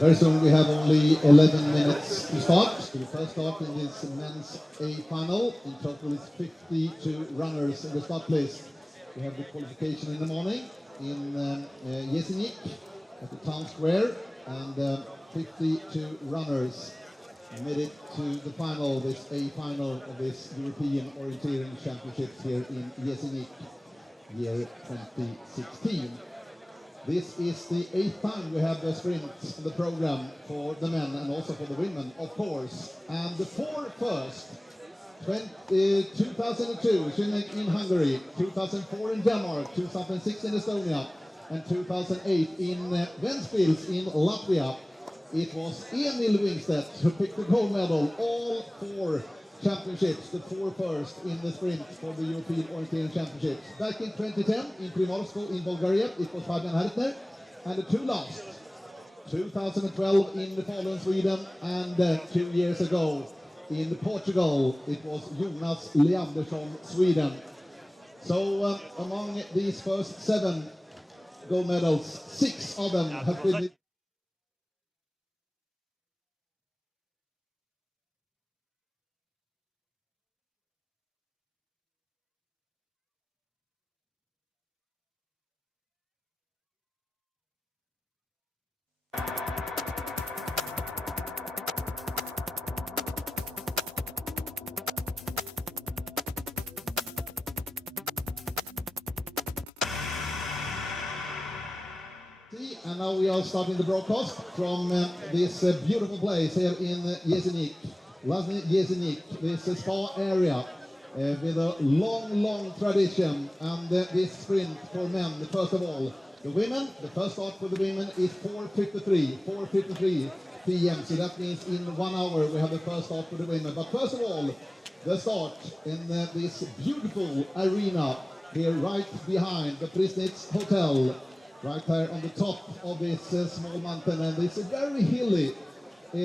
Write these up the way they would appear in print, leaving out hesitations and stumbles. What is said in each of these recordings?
Very soon we have only 11 minutes to start. The first start in this men's A final. In total it's 52 runners in the start list. We have the qualification in the morning in Jesenik at the town square, and 52 runners made it to the final, this A final of this European Orienteering Championships here in Jesenik, year 2016. This is the 8th time we have the sprint in the program for the men and also for the women, of course. And the 4 first, 2002, Jesenik in Hungary, 2004 in Denmark, 2006 in Estonia, and 2008 in Ventspils in Latvia. It was Emil Wingstedt who picked the gold medal, all 4 championships, the 4 first in the sprint for the European Orienteering Championships. Back in 2010 in Primorsko in Bulgaria, it was Fabian Hertner, and the 2 last, 2012 in Falun, Sweden, and 2 years ago in Portugal, it was Jonas Leandersson, Sweden. So among these first 7 gold medals, 6 of them have been... And now we are starting the broadcast from this beautiful place here in Jesenik, Jesenik, this spa area with a long tradition. And this sprint for men, first of all, the women, the first start for the women is 4:53 p.m. So that means in 1 hour we have the first start for the women. But first of all, the start in this beautiful arena here right behind the Prisnitz Hotel. Right there on the top of this small mountain, and it's a very hilly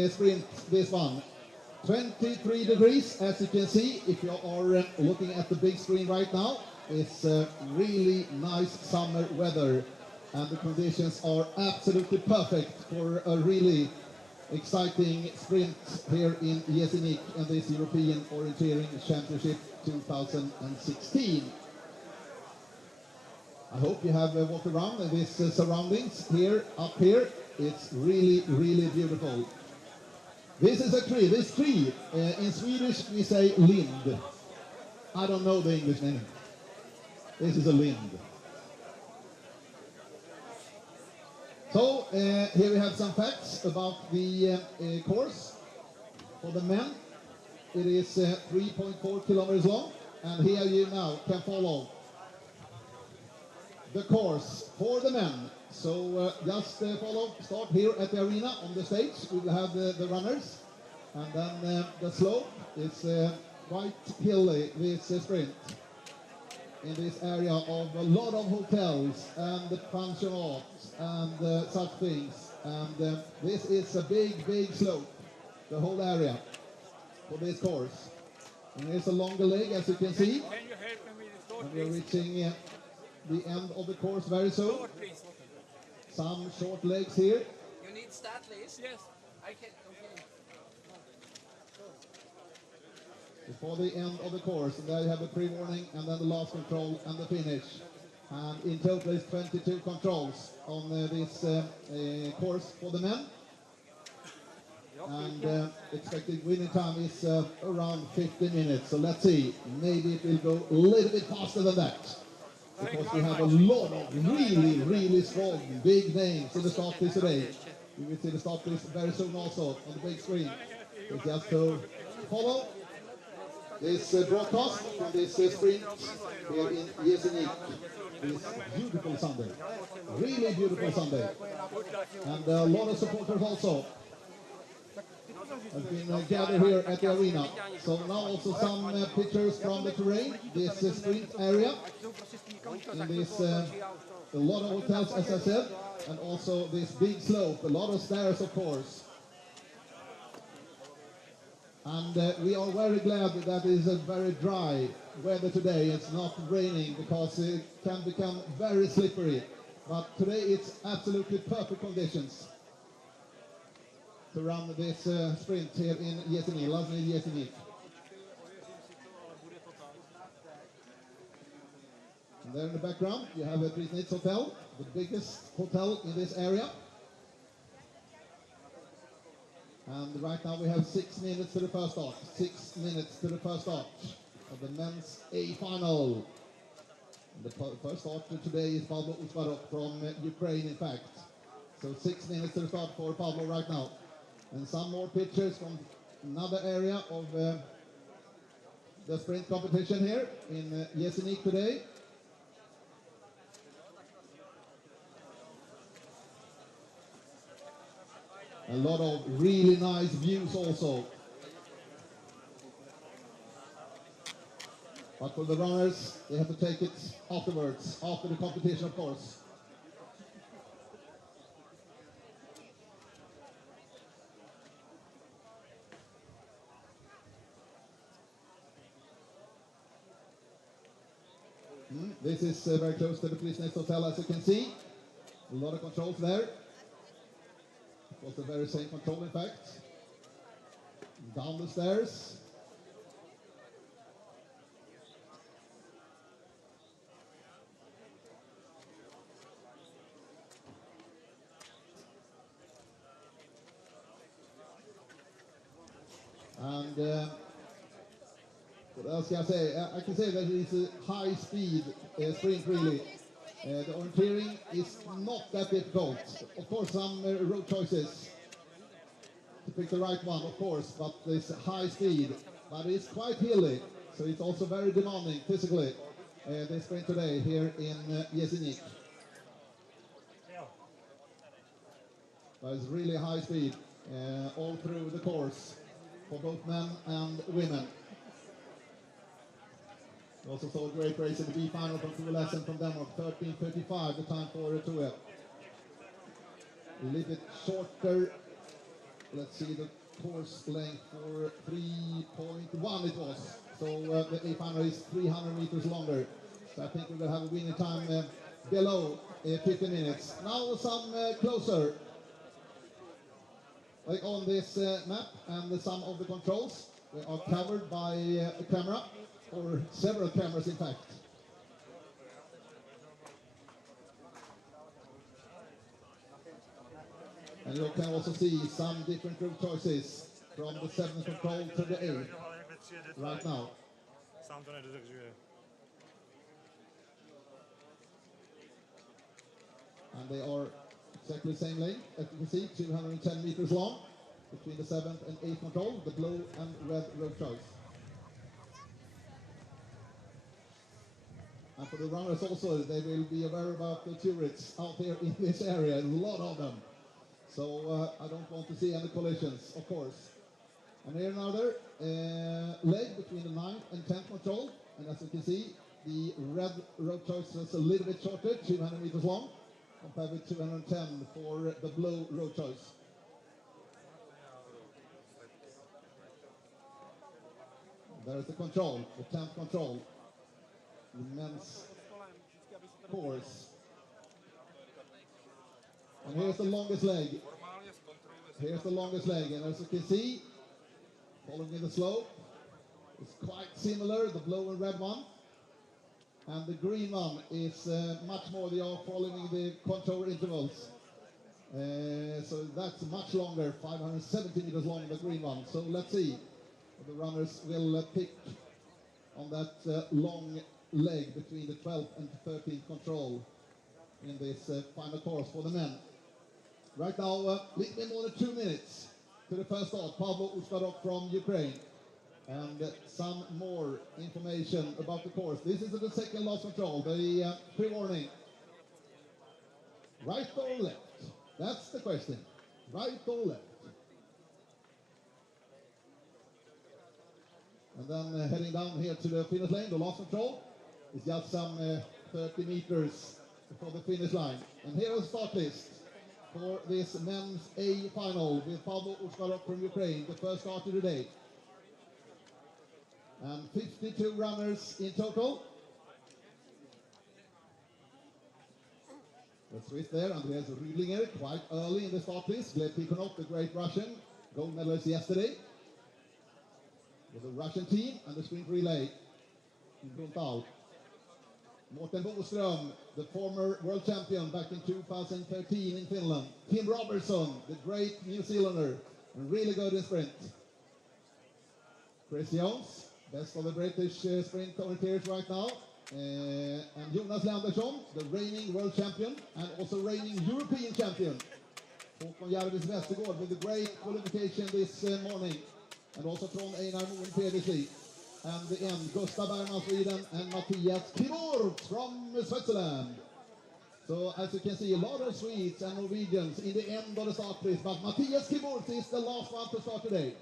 sprint, this one. 23 degrees, as you can see, if you are looking at the big screen right now. It's really nice summer weather, and the conditions are absolutely perfect for a really exciting sprint here in Jesenik and this European Orienteering Championship 2016. I hope you have walked around in these surroundings here, up here. It's really beautiful. This is a tree. This tree, in Swedish we say lind. I don't know the English name. This is a lind. So, here we have some facts about the course for the men. It is 3.4 kilometers long, and here you now can follow the course for the men. So just follow, start here at the arena on the stage. We will have the runners, and then the slope is quite hilly, this sprint in this area of a lot of hotels and pensionates and such things. And this is a big slope, the whole area for this course. And there's a longer leg, as you can see. And we're reaching the end of the course very soon. Some short legs here. You need start list? Yes. I can. Okay. Before the end of the course, and there you have the pre-warning, and then the last control and the finish. And in total it's 22 controls on this course for the men. And expected winning time is around 50 minutes. So let's see, maybe it will go a little bit faster than that, because we have a lot of really strong, big names in the start list today. You will see the start list very soon also on the big screen. So just to follow this broadcast from this sprint here in Jesenik, this beautiful Sunday. Really beautiful Sunday. And a lot of supporters also have been gathered here at the arena. So now also some pictures from the terrain, this sprint area. In this, a lot of hotels, as I said, and also this big slope, a lot of stairs, of course. And we are very glad that it is a very dry weather today. It's not raining, because it can become very slippery. But today it's absolutely perfect conditions. to run this sprint here in Jesenik, Lasny Jesenik. And there in the background, you have a Jesenik hotel, the biggest hotel in this area. And right now we have 6 minutes to the first start. 6 minutes to the first start of the men's A final. And the first starter today is Pablo Usvarov from Ukraine, in fact. So 6 minutes to the start for Pablo right now. And some more pictures from another area of the sprint competition here in Jesenik today. A lot of really nice views also. But for the runners, they have to take it afterwards, after the competition, of course. This is very close to the Jesenik hotel, as you can see. A lot of controls there. It was the very same control, in fact. Down the stairs. And what else can I say? I can say that it's a high-speed sprint, really. The orienteering is not that difficult. Of course, some road choices to pick the right one, of course, but it's high speed. But it's quite hilly, so it's also very demanding physically, the sprint today here in Jesenik. But it's really high speed all through the course for both men and women. We also saw a great race in the B final from Tue Lassen from Denmark, 13:35, the time for Tue. A little bit shorter. Let's see the course length for 3.1 it was. So the A final is 300 meters longer. So I think we will have a winning time below 50 minutes. Now some closer. Like on this map, and some of the controls are covered by a camera, or several cameras in fact. And you can also see some different route choices from the 7th control to the 8th right now. And they are exactly the same lane, as you can see, 210 meters long between the 7th and 8th control, the blue and red road choice. And for the runners also, they will be aware about the tourists out here in this area, a lot of them. So I don't want to see any collisions, of course. And here another leg between the 9th and 10th control. And as you can see, the red road choice is a little bit shorter, 200 meters long, compared with 210 for the blue road choice. There's the control, the 10th control, the men's course. And here's the longest leg. Here's the longest leg, and as you can see, following the slope, it's quite similar, the blue and red one. And the green one is much more, they are following the contour intervals. So that's much longer, 570 meters long, the green one. So let's see what the runners will pick on that long leg between the 12th and 13th control in this final course for the men. Right now, little bit more than 2 minutes to the first start. Pablo Usvarov from Ukraine. And some more information about the course. This is the second last control, the pre-warning. Right or left? That's the question. Right or left? And then heading down here to the finish lane, the last control is just some 30 meters before the finish line. And here is the start list for this men's A final with Pablo Usvarov from Ukraine, the first start of the day. And 52 runners in total. The Swiss there, Andreas Rüdlinger, quite early in the start list. Gleb Tikhonov, the great Russian, gold medalist yesterday. With the Russian team and the sprint relay in Bruntal. Morten Boström, the former world champion back in 2013 in Finland. Tim Robertson, the great New Zealander, and really good in sprint. Chris Jones, best of the British sprint orienteers right now. And Jonas Landersson, the reigning world champion and also reigning European champion. Håkon Järvis Westergaard with the great qualification this morning. And also from Einar Moen previously. And the end, Gustav Bergman, Sweden, and Matthias Kivort from Switzerland. So as you can see, a lot of Swedes and Norwegians in the end of the start list. But Matthias Kivort is the last one to start today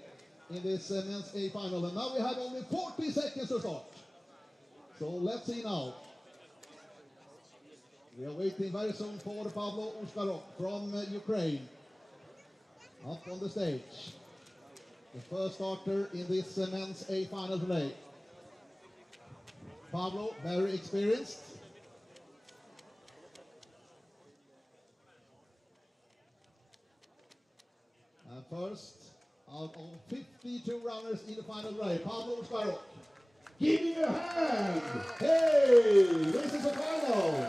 in this men's A final. And now we have only 40 seconds to start. So let's see now. We are waiting very soon for Pavlo Uskarok from Ukraine. Up on the stage. The first starter in this men's A final today. Pablo, very experienced. And first, out of 52 runners in the final race, Pablo Uskarok. Give me a hand! Hey, this is the final.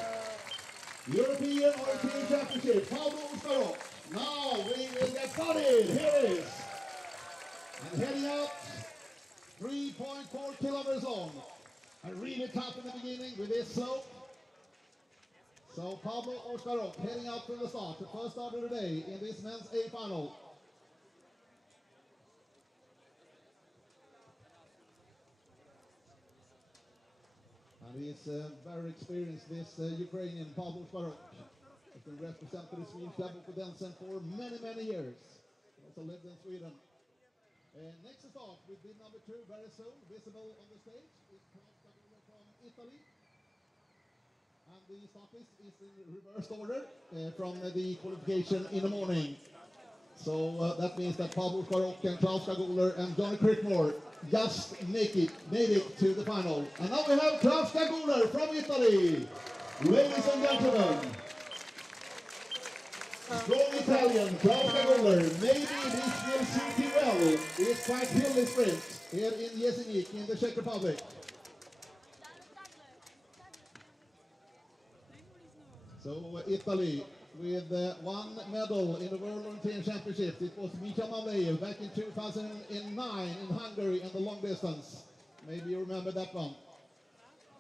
European Orienteering Championship, Pablo Uskarok. Now we will get started. Here it is. And heading out 3.4 kilometers long. And really tough in the beginning with this slope. So Pablo Uskarok heading out from the start. The first starter today in this men's A final. And he's very experienced, this Ukrainian Pavlo Uskarok. Has been represented the Swedish club of Densen for many, many years. Also lived in Sweden. Next to start with bid number 2 very soon, visible on the stage, is from Italy. And the start list is in reversed order from the qualification in the morning. So that means that Pablo Uskarok and Klaus Gaguler and Johnny Crickmore just made it to the final. And now we have Klaus Gaguler from Italy. Ladies and gentlemen, strong Italian, Klaus Gaguler. Maybe this will suit him well. It's quite hilly sprint here in Jesenik in the Czech Republic. So Italy with one medal in the World Orienteering Championships. It was Misha Mavleyev back in 2009 in Hungary in the long distance. Maybe you remember that one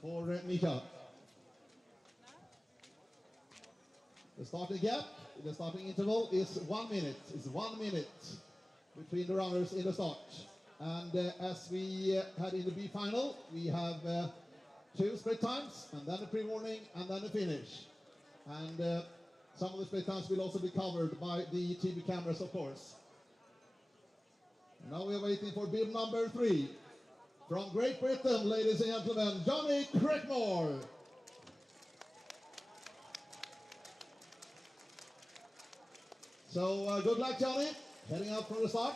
for Misha. The starting gap, the starting interval is 1 minute. It's 1 minute between the runners in the start. And as we had in the B final, we have 2 sprint times, and then a pre-warning, and then a finish. And some of the sprint times will also be covered by the TV cameras, of course. Now we are waiting for bib number 3. From Great Britain, ladies and gentlemen, Johnny Crickmore. So good luck, Johnny, heading out from the start.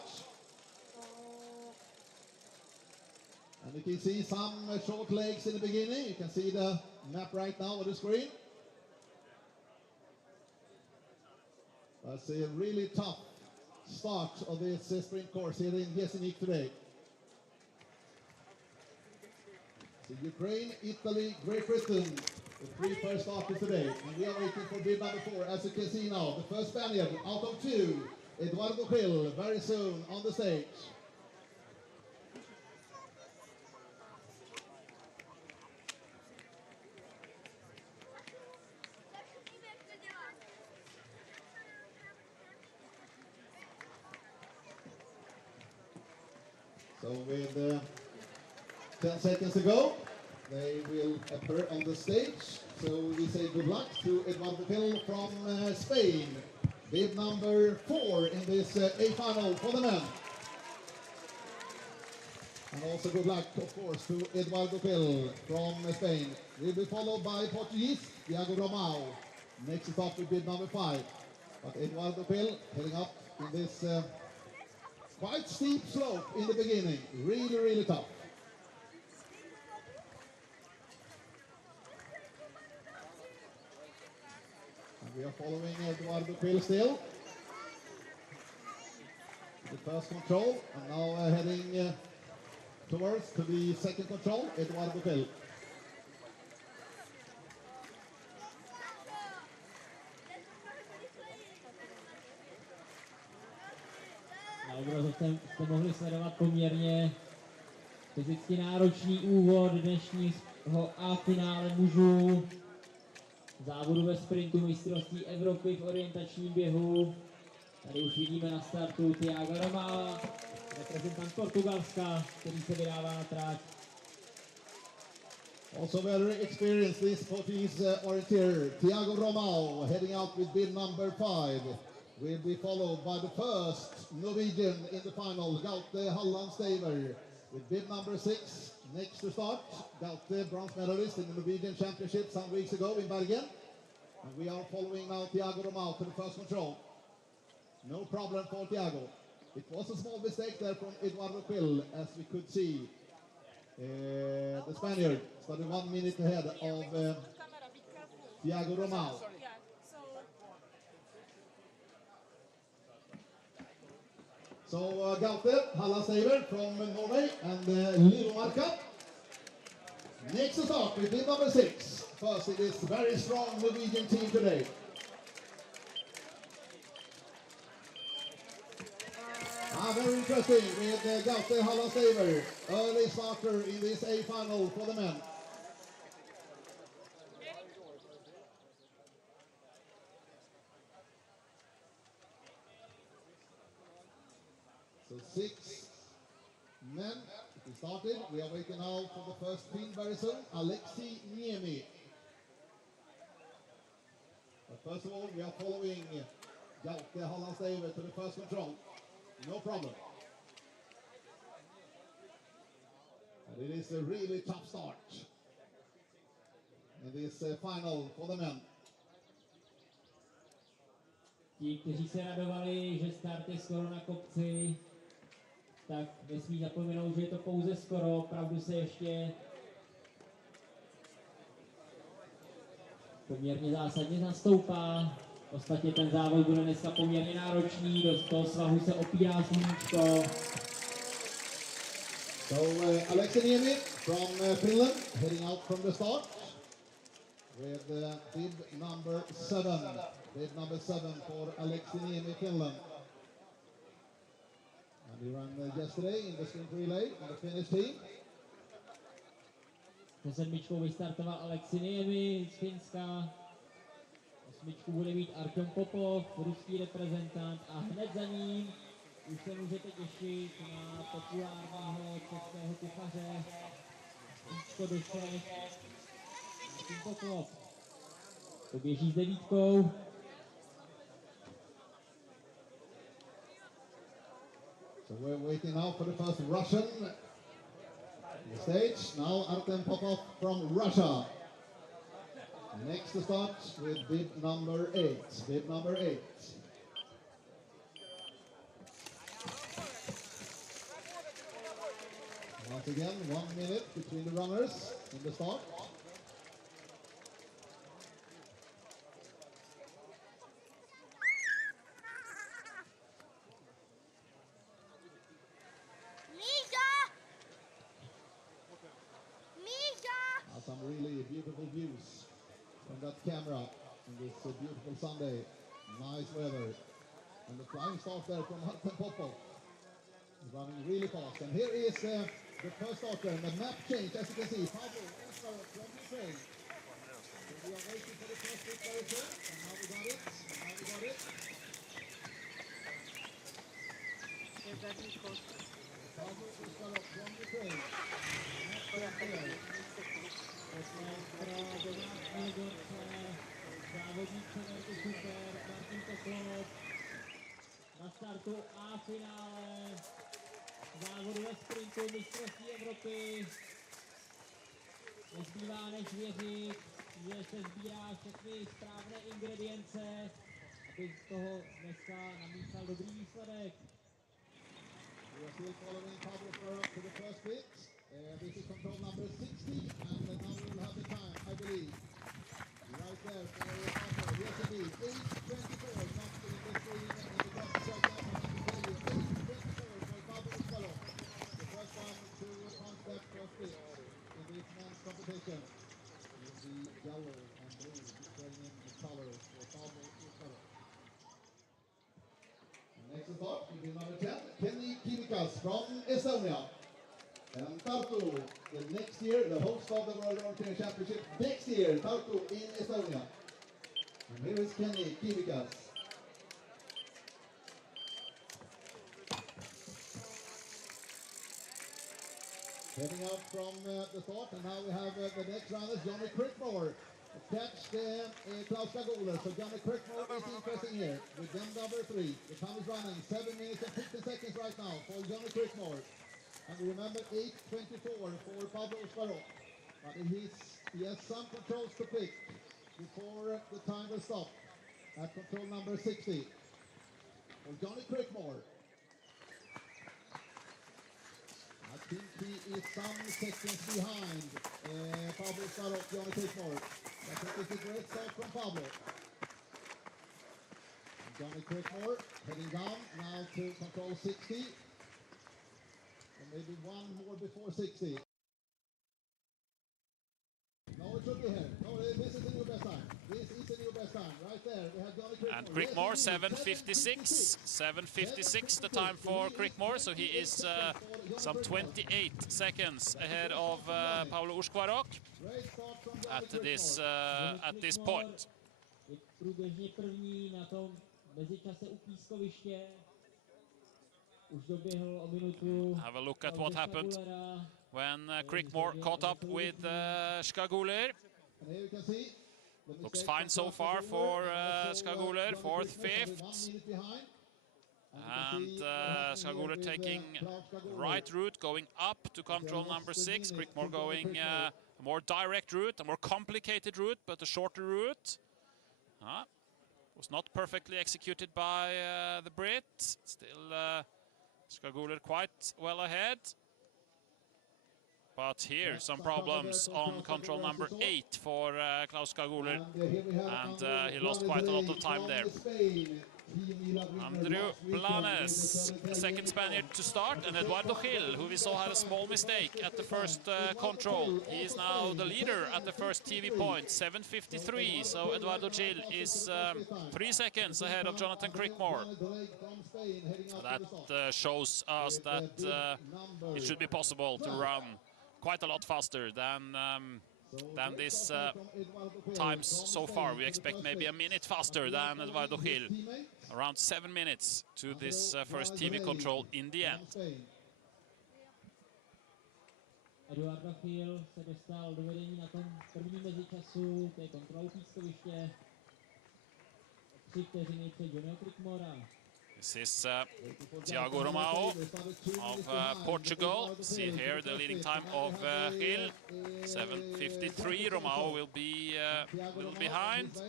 And you can see some short legs in the beginning. You can see the map right now on the screen. That's a really tough start of this sprint course here in Jesenik today. So Ukraine, Italy, Great Britain, the 3 first starters today. And we are waiting for bib number 4. As you can see now, the first Spaniard out of 2, Eduardo Gil, very soon on the stage. So with 10 seconds to go, they will appear on the stage. So we say good luck to Eduardo Gil from Spain. Bib number 4 in this A final for the men. And also good luck, of course, to Eduardo Gil from Spain. Will be followed by Portuguese, Thiago Romao. Next stop with bib number 5. But Eduardo Gil heading up in this quite steep slope in the beginning. Really, really tough. And We are following Eduardo Quill still. The first control, and now heading towards to the second control, Eduardo Quill. Na obrazu jste mohli sledovat poměrně fyzicky náročný úvod dnešního A finále mužů závodu ve sprintu mistrovství Evropy v orientačním běhu. Tady už vidíme na startu Tiago Romao, reprezentant Portugalska, který se vydává na trať. Also very experienced, this Portuguese orienteer, Tiago Romao, heading out with bid number 5. Will be followed by the first Norwegian in the final, Gaute Hallandstaver, with bid number 6. Next to start, Gaute, bronze medalist in the Norwegian Championship some weeks ago in Bergen. And we are following now Tiago Romao to the first control. No problem for Tiago. It was a small mistake there from Eduardo Quill, as we could see. The Spaniard started 1 minute ahead of Tiago Romao. So Gaute Hallandstaver from Norway and Lillemarka. Next to start with bid number 6. First in this very strong Norwegian team today. Very interesting with Gaute Hallandstaver, early starter in this A final for the men. So 6 men we started. We are waiting now for the first pin very soon, Alexei Niemi. But first of all, we are following Gaute Hallandstaver to the first control. No problem. And it is a really tough start in this final for the men. Ti, kteří se radovali, že start je skoro na kopci, tak nesmí zapomenout, že je to pouze skoro, opravdu se ještě poměrně zásadně nastoupá. V podstatě ten závod bude dneska poměrně náročný, do toho svahu se opírá sluníčko. So Alexei Niemi from Finland heading out from the start with bid number 7. Bid number 7 for Alexei Niemi, Finland. And he ran yesterday in the sprint relay in the Finnish team. Se 7 vystartoval Alexei Niemi z Finska. 8 bude mít Artem Popov, ruský reprezentant, a hned za ním už se můžete těšit na populárního českého kuchaře Víčko do Čech, Artem Popov. Poběží s 9. So we're waiting now for the first Russian on the stage. Now Artem Popov from Russia. Next to start with bib number 8. Bib number 8. Once again, 1 minute between the runners in the start. Some really beautiful views from that camera on this beautiful Sunday. Nice weather. And the flying start there from Artem Popov. Running really fast. And here is the first starter, and the map change, as you can see. Pablo from Ukraine. So we are waiting for the first bit very soon. And now we got it. Now we got it. Pablo from Ukraine. Map change there. Závodník Čenetu super, Martin Koslov na startu A finále závodu ve sprintu mistrovství Evropy. Nezbývá než věřit, že se sbírá všechny správné ingredience, aby z toho dneska namíchal dobrý výsledek. We are still following Pablo to the first bit. This is control number 60, and now we will have the time, I believe. Right there for Pablo. Yes, indeed. yellow and blue displaying the colors for Pablo Uskaro. Next start will be number 10, Kenny Kimikas from Estonia. And Tartu, the next year, the host of the World Orienteering Championship next year, Tartu in Estonia. And here is Kenny Kimikas. Heading out from the start, and now we have the next runners, Johnny Crickmore. Catch Klaus Skaguler, so Johnny Crickmore is interesting here with them number 3. The time is running 7 minutes and 15 seconds right now for Johnny Crickmore. And remember 8:24 for Pablo Uskaro. But he has some controls to pick before the time will stop at control number 60 for Johnny Crickmore. I think he is some seconds behind Pablo Uskaro, Johnny Crickmore. I think it's a great start from Pablo. And Johnny Crickmore heading down now to control 60. And maybe one more before 60. No, it should be here. No, this is the new best time. This is the new best time. Right there, we have Johnny Crickmore. And Crickmore, 7:56. 7:56 the time for Crickmore, so he is some 28 seconds ahead of Pablo Uskaro at this point. Průběžně první na tom mezičase u pískoviště. Už doběhl o minutu. Have a look at what happened when Crickmore caught up with Skaguler. Looks fine so far for Skaguler, 4th, 5th. And Skaguler taking right route, going up to control number 6. Crickmore going a more direct route, a more complicated route, but a shorter route. Was not perfectly executed by the Brit. Still Skaguler quite well ahead. But here, some problems on control number 8 for Klaus Skaguler. And he lost quite a lot of time there. Andrew Blanes, the second Spaniard to start, and Eduardo Gil, who we saw had a small mistake at the first control. He is now the leader at the first TV point, 7:53. So Eduardo Gil is 3 seconds ahead of Jonathan Crickmore. That shows us that it should be possible to run quite a lot faster than this times so far. We expect maybe a minute faster than Eduardo Gil. Around 7 minutes to this first TV control in the end. Eduardo Gil se dostal do vedení na tom prvním mezičasu, to je kontrolu pískoviště. 3 vteřiny před Johnnyho Crickmora. This is Tiago Romao of Portugal. See here the leading time of Gil, 7:53. Romao will be a little behind.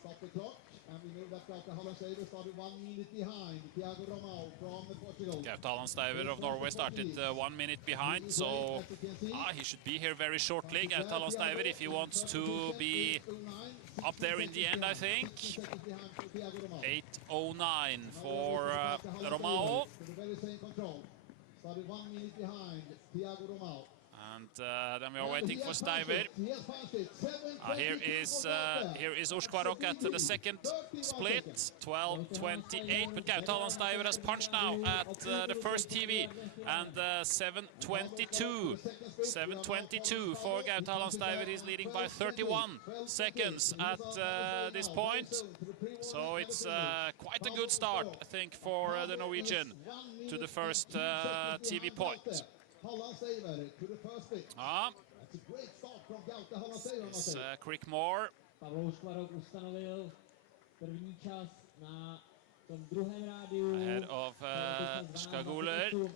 Stop the clock, and we know that Gaute Hallandsteiver started 1 minute behind Tiago Romao from Portugal. Gaute Hallandsteiver of Norway started 1 minute behind, so he should be here very shortly. Gaute Hallandsteiver, if he wants to be up there in the end, I think. 8:09 for Romao. Started 1 minute behind Tiago Romao. And then we are waiting for Steiver. Here is Uskaro at the second split, 12:28. But Gaute Hallandsteiver has punched now at the first TV, and 7:22. 7:22 for Gaute Hallandsteiver. He's leading by 31 seconds at this point. So it's quite a good start, I think, for the Norwegian to the first TV point. That's a great start from Gaute Hallandsteiver. Crickmore. Pablo Uskaro ustanovil první čas na tom druhém rádiu. Ahead of Skaguler.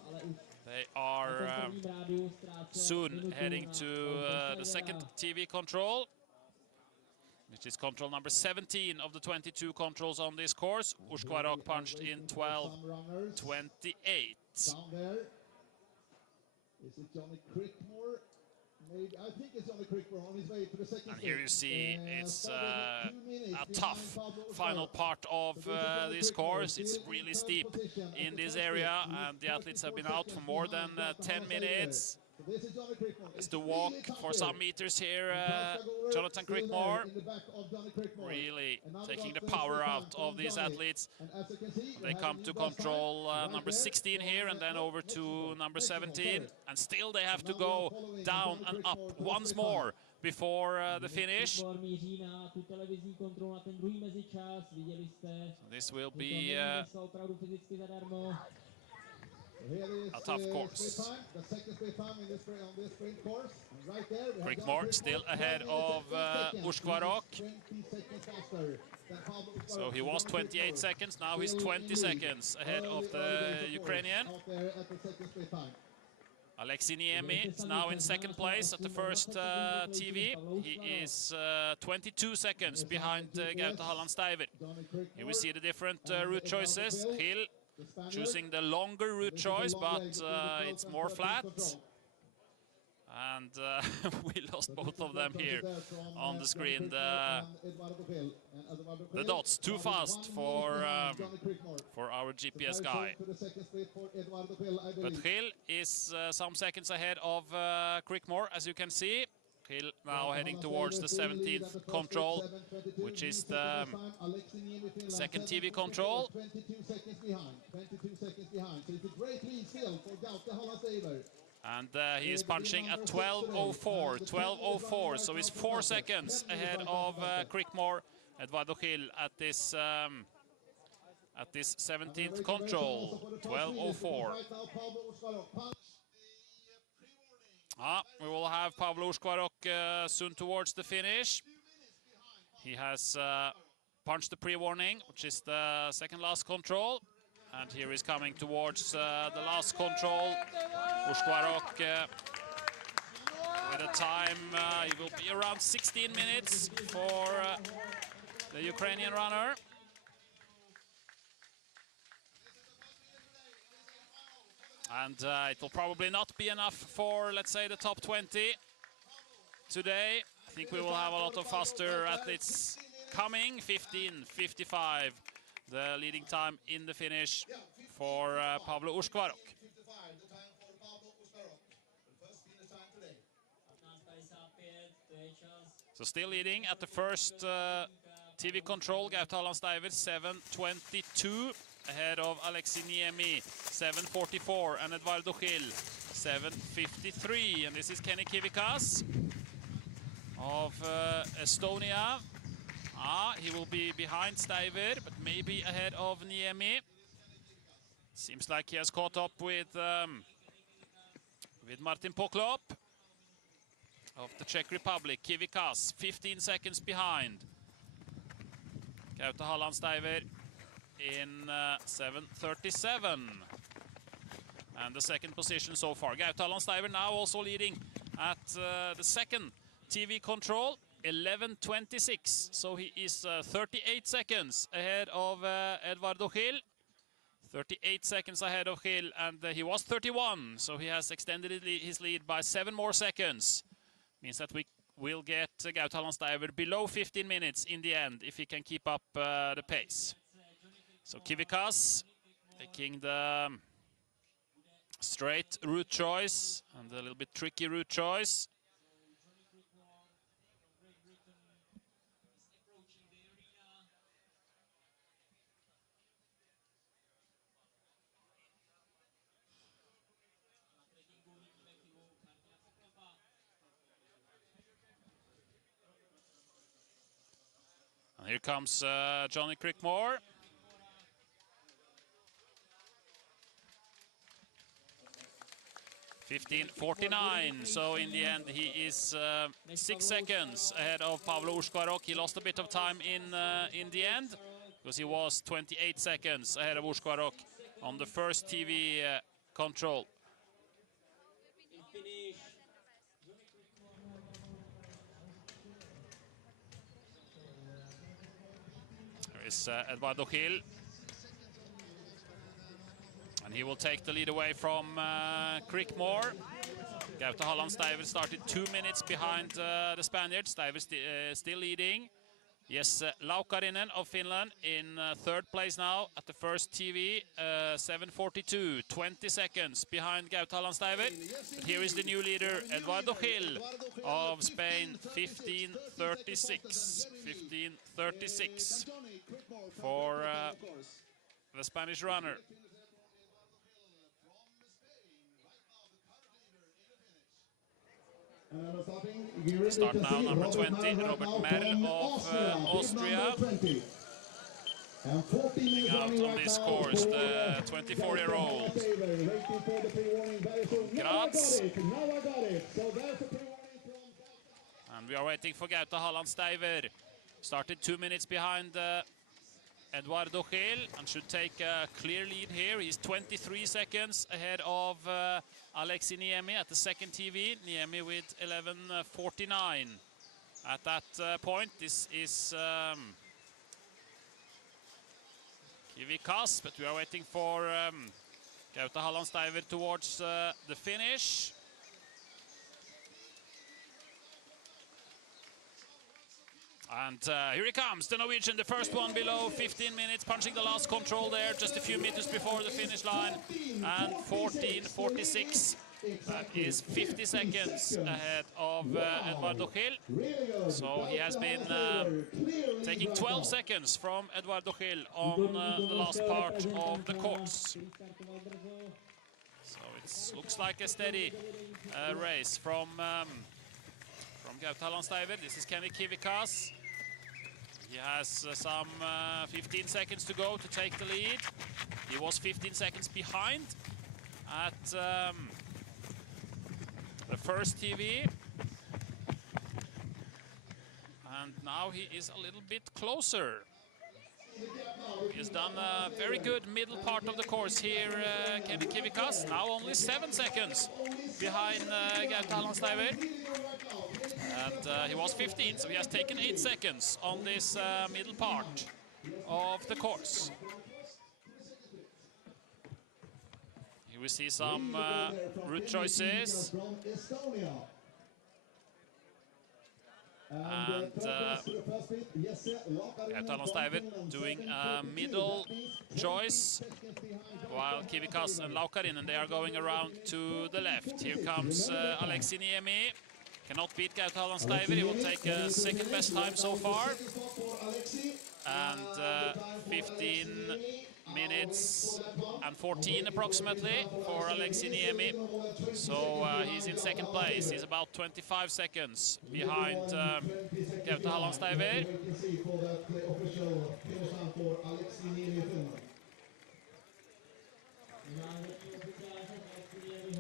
They are soon heading to the second TV control, which is control number 17 of the 22 controls on this course. Uskaro punched in 12:28. Down there. Is it Johnny Crickmore? Maybe, I think it's Johnny Crickmore on his way to the second. And here you see it's a tough final part of this course. It's really steep in this area, and the athletes have been out for more than 10 minutes. So this is Johnny Crickmore. Has to walk for some meters here, Jonathan Crickmore. Really taking the power out of these athletes. They come to control number 16 here and then over to number 17. And still they have to go down and up once more before the finish. This will be a tough course. Crickmore still ahead of Ushkvarok. So he was 28 seconds, now he's 20 seconds ahead of the Ukrainian. Alexei Niemi is now in second place at the first TV. He is 22 seconds behind Gaute Hallandsteiver. Here we see the different route choices. Hill choosing the longer route choice, but it's more flat. And we lost both of them here on the screen. The dots too fast for our GPS guy. But Hill is some seconds ahead of Crickmore, as you can see. Hill now heading towards the 17th control, which is the second TV control. 22 seconds behind. 22 seconds behind. So it's a great lead still for Gaute Hallandsteiver. And he is punching at 12:04, 12:04, so he's 4 seconds ahead of Crickmore, Eduardo Hill at this 17th control, 12:04. We will have Pavlo Ushkvarok soon towards the finish. He has punched the pre-warning, which is the second last control. And here he's coming towards the last control. Ushkvarok with a time, it will be around 16 minutes for the Ukrainian runner. And it will probably not be enough for, let's say, the top 20 today. I think we will have a lot of faster athletes coming. 15:55, the leading time in the finish for Pavlo Ushkvarok. So still leading at the first TV control, Gaute Hallandsteiver 7:22, ahead of Alexei Niemi 7:44, and Eduardo Hill 7:53. And this is Kenny Kivikas of Estonia. He will be behind Steiver, but maybe ahead of Niemi. Seems like he has caught up with Martin Poklop of the Czech Republic. Kivikas 15 seconds behind. Gaute Hallandsteiver in 7:37. And the second position so far. Gaute Hallandsteiver now also leading at the second TV control, 11:26. So he is 38 seconds ahead of Eduardo Hill. 38 seconds ahead of Hill, and he was 31. So he has extended his lead by 7 more seconds. Means that we will get Gaute Hallandsteiver below 15 minutes in the end if he can keep up the pace. So Kivikas taking the straight route choice and a little bit tricky route choice. And here comes Johnny Crickmore. (15:49). So in the end, he is 6 seconds ahead of Pavlo Ushkvarok. He lost a bit of time in the end because he was 28 seconds ahead of Ushkvarok on the first TV control. There is Eduardo Hill. And he will take the lead away from Crickmore. Gaute Hallandsteiver started 2 minutes behind the Spaniard. Steiver still leading. Yes, Laukarinen of Finland in third place now at the first TV, 7:42, 20 seconds behind Gaut Hallandsteiber. But here is the new leader, Eduardo Gil of Spain, 15:36. 15:36 for the Spanish runner. Start now, number 20, Robert Merl of Austria. Coming out on this course, the 24-year-old. Graz. And we are waiting for Gaute Hallandsteiber. Started 2 minutes behind Eduardo Gil and should take a clear lead here. He's 23 seconds ahead of Alexei Niemi at the second TV. Niemi with 11:49. At that point, this is Kivikas, but we are waiting for Gaute Hallandsteiber towards the finish. And here he comes, the Norwegian, the first one below 15 minutes, punching the last control there, just a few meters before the finish line. And 14:46, that is 50 seconds ahead of Eduardo Gil. So he has been taking 12 seconds from Eduardo Gil on the last part of the course. So it looks like a steady race from Gaute Hallandsteiber. This is Kenny Kivikas. He has some 15 seconds to go to take the lead. He was 15 seconds behind at the first TV. And now he is a little bit closer. He has done a very good middle part of the course here, Kenny Kivikas. Now only 7 seconds behind Gaute Hallandsteiber. And he was 15, so he has taken 8 seconds on this middle part of the course. Here we see some route choices. And Gaute Hallandsteiber doing a middle choice, while Kivikas and Laukarinen, they are going around to the left. Here comes Alexei Niemi. Cannot beat Gaute Hallandsteiber. He will take a second best time so far. And 15 minutes and 14 approximately for Alexei Niemi. So he's in second place. He's about 25 seconds behind Gaute Hallandsteiber.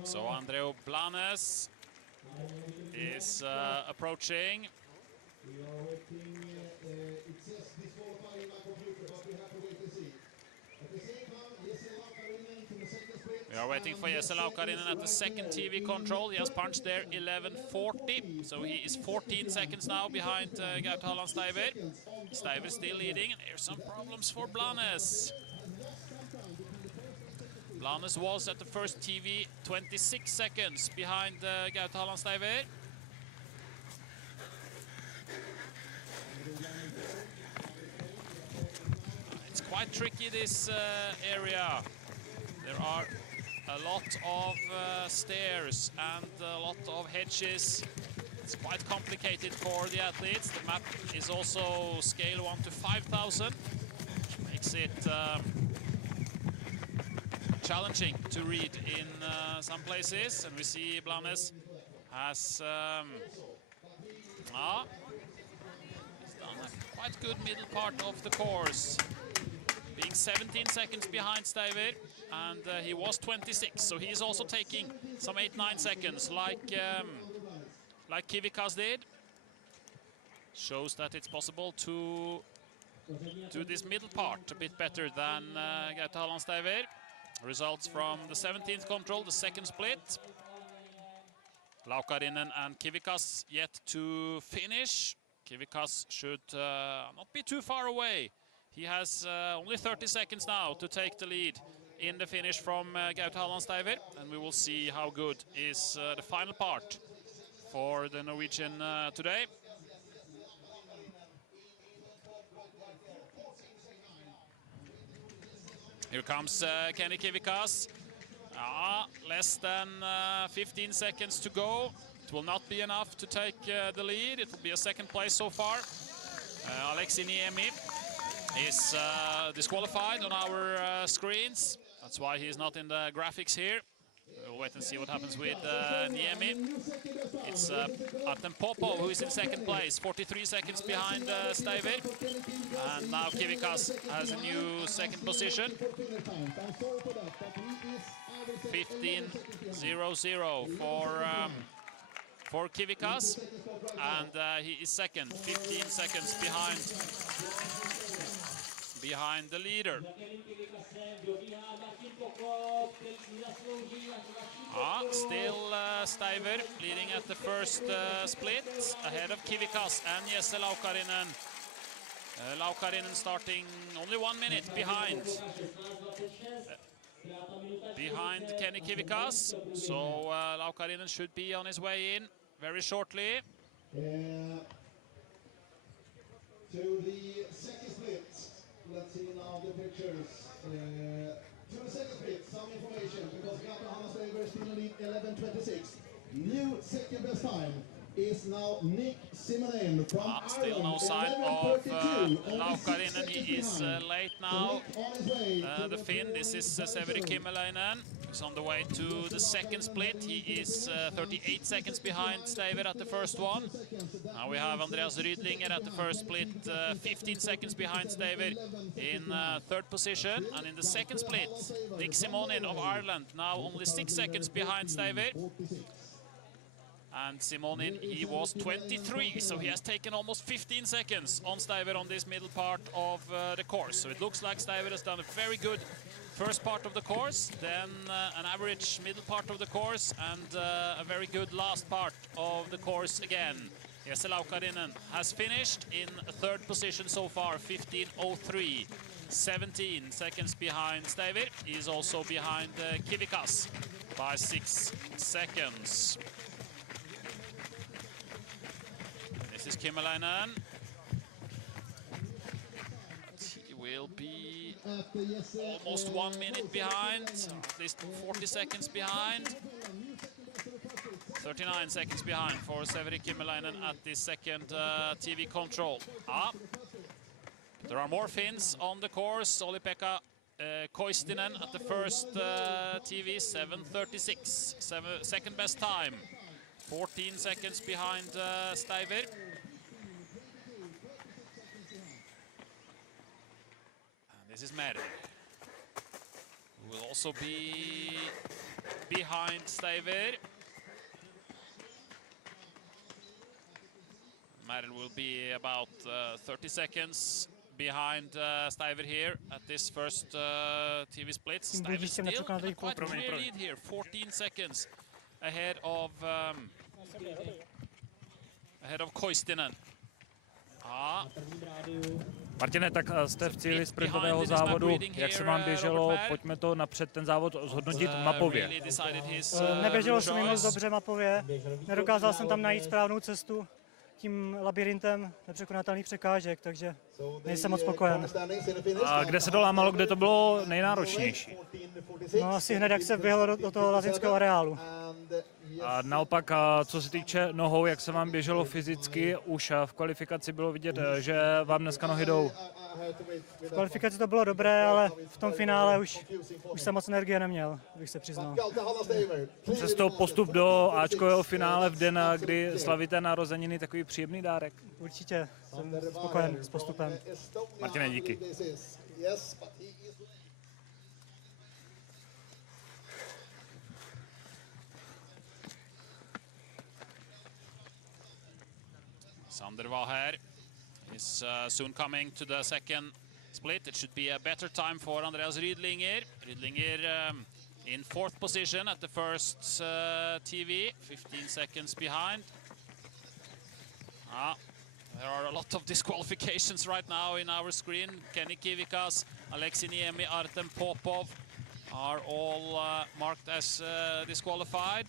So Andreu Blanes is approaching. We are waiting for Jesse Laukarinen at the second TV control. He has punched there 11:40, so he is 14 seconds now behind Gaute Hallandsteiber. Steiber still leading, and there's some problems for Blanes. Blanes was at the first TV 26 seconds behind Gaute Hallandsteiber. It's quite tricky, this area. There are a lot of stairs and a lot of hedges. It's quite complicated for the athletes. The map is also scale 1 to 5,000, which makes it challenging to read in some places. And we see Blanes has he's done a quite good middle part of the course, being 17 seconds behind Steiber, and he was 26, so he's also taking some 8-9 seconds like Kivikas did. Shows that it's possible to do this middle part a bit better than Gaute Hallandsteiber. Results from the 17th control, the second split. Laukarinen and Kivikas yet to finish. Kivikas should not be too far away. He has only 30 seconds now to take the lead in the finish from Gaute Hallandsteiber, and we will see how good is the final part for the Norwegian today. Here comes Kenny Kivikas. Less than 15 seconds to go. It will not be enough to take the lead. It will be a second place so far. Alexei Niemi is disqualified on our screens. That's why he's not in the graphics here. We'll wait and see what happens with Niemi. It's Artem Popov who is in second place, 43 seconds behind Steiber. And now Kivikas has a new second position. 15.00 for Kivikas. And he is second, 15 seconds behind the leader. Still Steiber leading at the first split, ahead of Kivikas and Jesse Laukarinen. Laukarinen starting only 1 minute behind Kenny Kivikas. So Laukarinen should be on his way in very shortly. To the second split. Let's see now the pictures. To the second split, some information, because Hanna Steiber is still in lead 11.26. New second best time is now Nick Simonen from Ireland. Still no sign of Laukarinen. He is late now. The Finn, this is Severi Kymäläinen. He's on the way to the second split. He is 38 seconds behind Steiber at the first one. Now we have Andreas Rydlinger at the first split, 15 seconds behind Steiber in third position. And in the second split, Nick Simonen of Ireland, now only 6 seconds behind Steiber. And Simonin, he was 23, so he has taken almost 15 seconds on Steiber on this middle part of the course. So it looks like Steiber has done a very good first part of the course, then an average middle part of the course, and a very good last part of the course again. Jesse Laukarinen has finished in third position so far, 15.03, 17 seconds behind Steiber. He is also behind Kivikas by 6 seconds. This is Kymäläinen. He will be almost 1 minute behind, at least 40 seconds behind. 39 seconds behind for Severi Kymäläinen at the second TV control. There are more Finns on the course. Olli-Pekka Koistinen at the first TV, 7.36, second best time. 14 seconds behind Steiber. And this is Merel, who will also be behind Steiber. Merel will be about 30 seconds behind Steiber here at this first TV split. Steiber still in a quite clear lead here, 14 seconds ahead of Koistinen. Martine, tak jste v cíli sprintového závodu, jak se vám běželo, pojďme to napřed ten závod zhodnotit mapově. Neběželo se mi moc dobře mapově, nedokázal jsem tam najít správnou cestu tím labirintem nepřekonatelných překážek, takže nejsem moc spokojen. A kde se to lámalo, kde to bylo nejnáročnější? No asi hned, jak se běhlo do toho lazinského areálu. A naopak, co se týče nohou, jak se vám běželo fyzicky, už v kvalifikaci bylo vidět, že vám dneska nohy jdou. V kvalifikaci to bylo dobré, ale v tom finále už jsem moc energie neměl, bych se přiznal. Přesto postup do Ačkového finále v den, kdy slavíte narozeniny, takový příjemný dárek. Určitě, jsem spokojen s postupem. Martine, díky. Sander Vaher is soon coming to the second split. It should be a better time for Andreas Rydlinger. Rydlinger in fourth position at the first TV, 15 seconds behind. There are a lot of disqualifications right now in our screen. Kenny Kivikas, Alexei Niemi, Artem Popov are all marked as disqualified.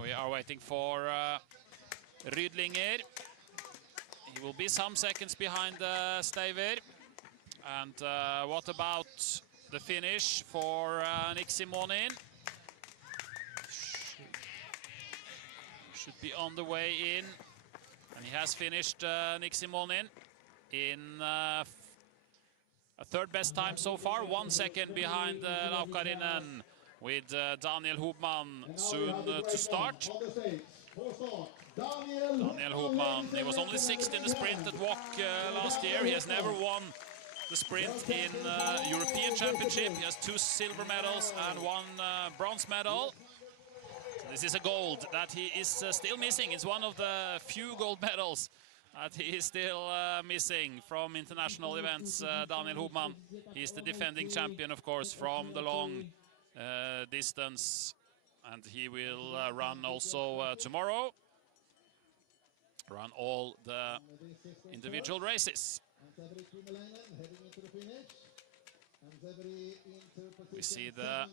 We are waiting for Rydlinger. He will be some seconds behind Steiber. And what about the finish for Nick Simonin? Should be on the way in. And he has finished Nick Simonin in a third best time so far, 1 second behind Laukarinen, with Daniel Hubman soon to start. Daniel Hubman, he was only 6th in the sprint at WOC last year. He has never won the sprint in European Championship. He has 2 silver medals and 1 bronze medal. So this is a gold that he is still missing. It's one of the few gold medals that he is still missing from international events. Daniel Hubman, he's the defending champion, of course, from the long distance, and he will run also tomorrow. Run all the individual races. We see the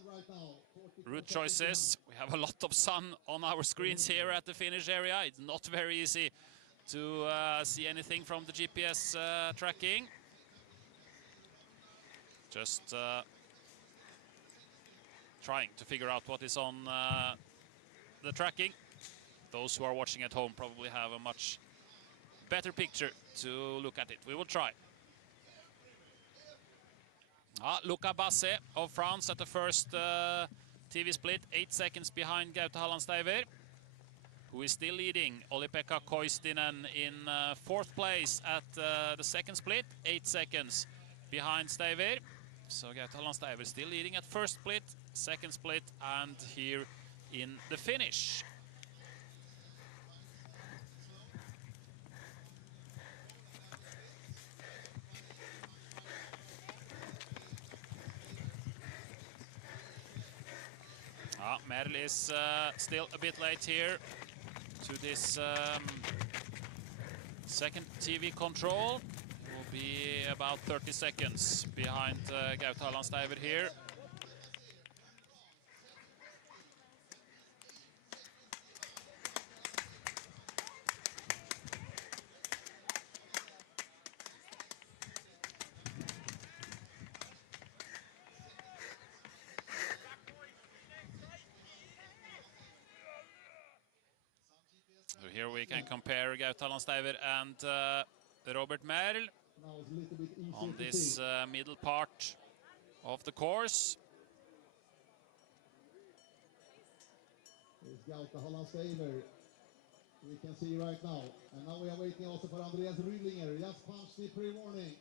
route choices. We have a lot of sun on our screens here at the finish area. It's not very easy to see anything from the GPS tracking. Just trying to figure out what is on the tracking. Those who are watching at home probably have a much better picture to look at it. We will try. Luca Basse of France at the first TV split, 8 seconds behind Gaute Hallandsteiver, who is still leading Olli-Pekka Koistinen in 4th place at the second split, 8 seconds behind Steiver. So Gaute Hallandsteiver still leading at first split, second split, and here in the finish. Merl is still a bit late here to this second TV control. Will be about 30 seconds behind Gaute Hallandsteiver here. So here we can compare Gaute Hallandsteiver and Robert Merl on this middle part of the course. It's Gaute Hallandsteiver, we can see right now. And now we are waiting also for Andreas Rydlinger. Just punched the pre-warning.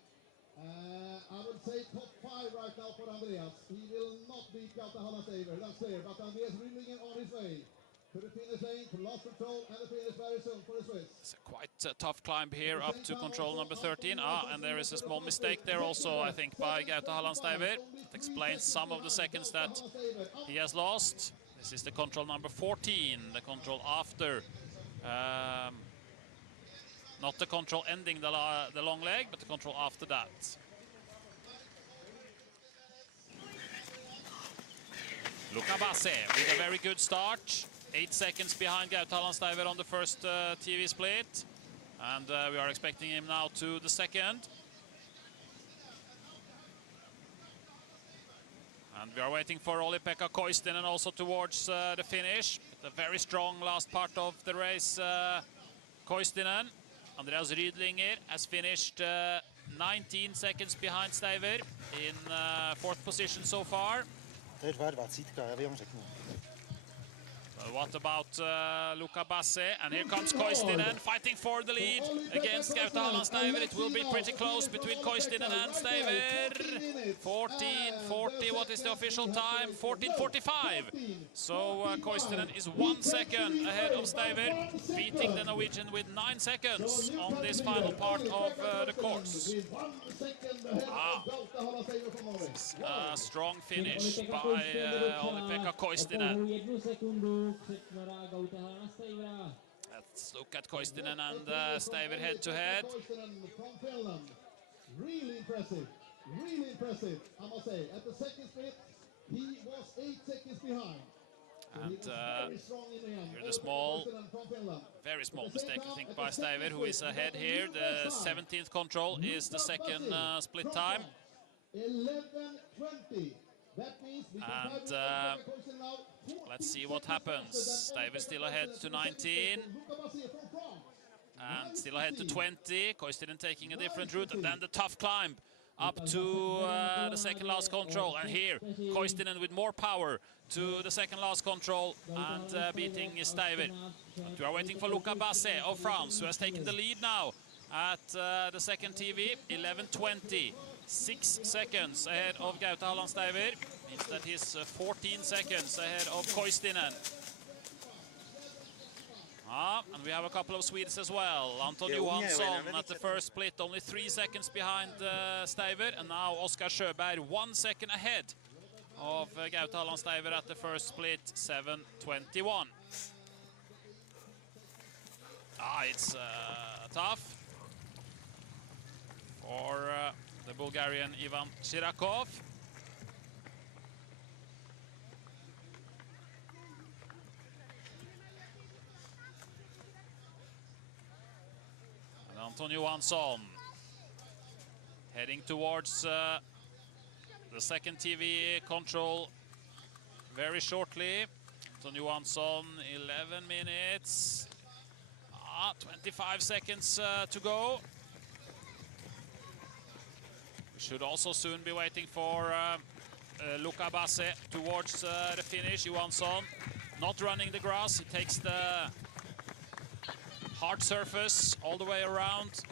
I would say top 5 right now for Andreas. He will not beat Gaute Hallandsteiver, that's clear. But Andreas Rydlinger on his way to the finish lane, to last control, and the finish very soon for the Swiss. It's a quite tough climb here up to control number 13. And there is a small mistake there also, I think, by Gaute Hallandsteiver. That explains some of the seconds that he has lost. This is the control number 14, the control after. Not the control ending the long leg, but the control after that. Luca Basse with a very good start. 8 seconds behind Gaute Hallandsteiver on the first TV split. And we are expecting him now to the second. And we are waiting for Olli-Pekka Koistinen also towards the finish. The very strong last part of the race, Koistinen. Andreas Rydlinger has finished 19 seconds behind Steiver in 4th position so far. What about Luca Basse? And here comes Koistinen fighting for the lead against Gaute Hallandsteiver. It will be pretty close between Koistinen and Steiver. 14:40, what is the official time? 14:45. So Koistinen is 1 second ahead of Steiver, beating the Norwegian with 9 seconds on this final part of the course. A strong finish by Olli-Pekka Koistinen. Let's look at Koistinen and Steiver head to head. From Finland. Really impressive, I must say. At the second split, he was 8 seconds behind. And here's a small, very small mistake, I think, by Steiver, who is ahead here. The 17th control is the second split time. 11:20. That means we can And now 14 let's see what happens. Stuyver still ahead to 19. And still ahead to 20. Koistinen taking a different route, and then the tough climb up to the second last control. And here, Koistinen with more power to the second last control and beating Stuyver. But we are waiting for Luca Basset of France, who has taken the lead now at the second TV, 11:20. 6 seconds ahead of Gaute Halland Stuyver. Means that he's 14 seconds ahead of Koistinen. And we have a couple of Swedes as well. Anton Johansson at the first split, only 3 seconds behind Stuyver. And now Oskar Sjöberg 1 second ahead of Gaute Halland Stuyver at the first split, 7:21. It's tough for the Bulgarian Ivan Chirakov. And Anton Johansson heading towards the second TV control very shortly. Anton Johansson, 11 minutes. 25 seconds to go. We should also soon be waiting for Luca Basset towards the finish. Johansson not running the grass. He takes the hard surface all the way around.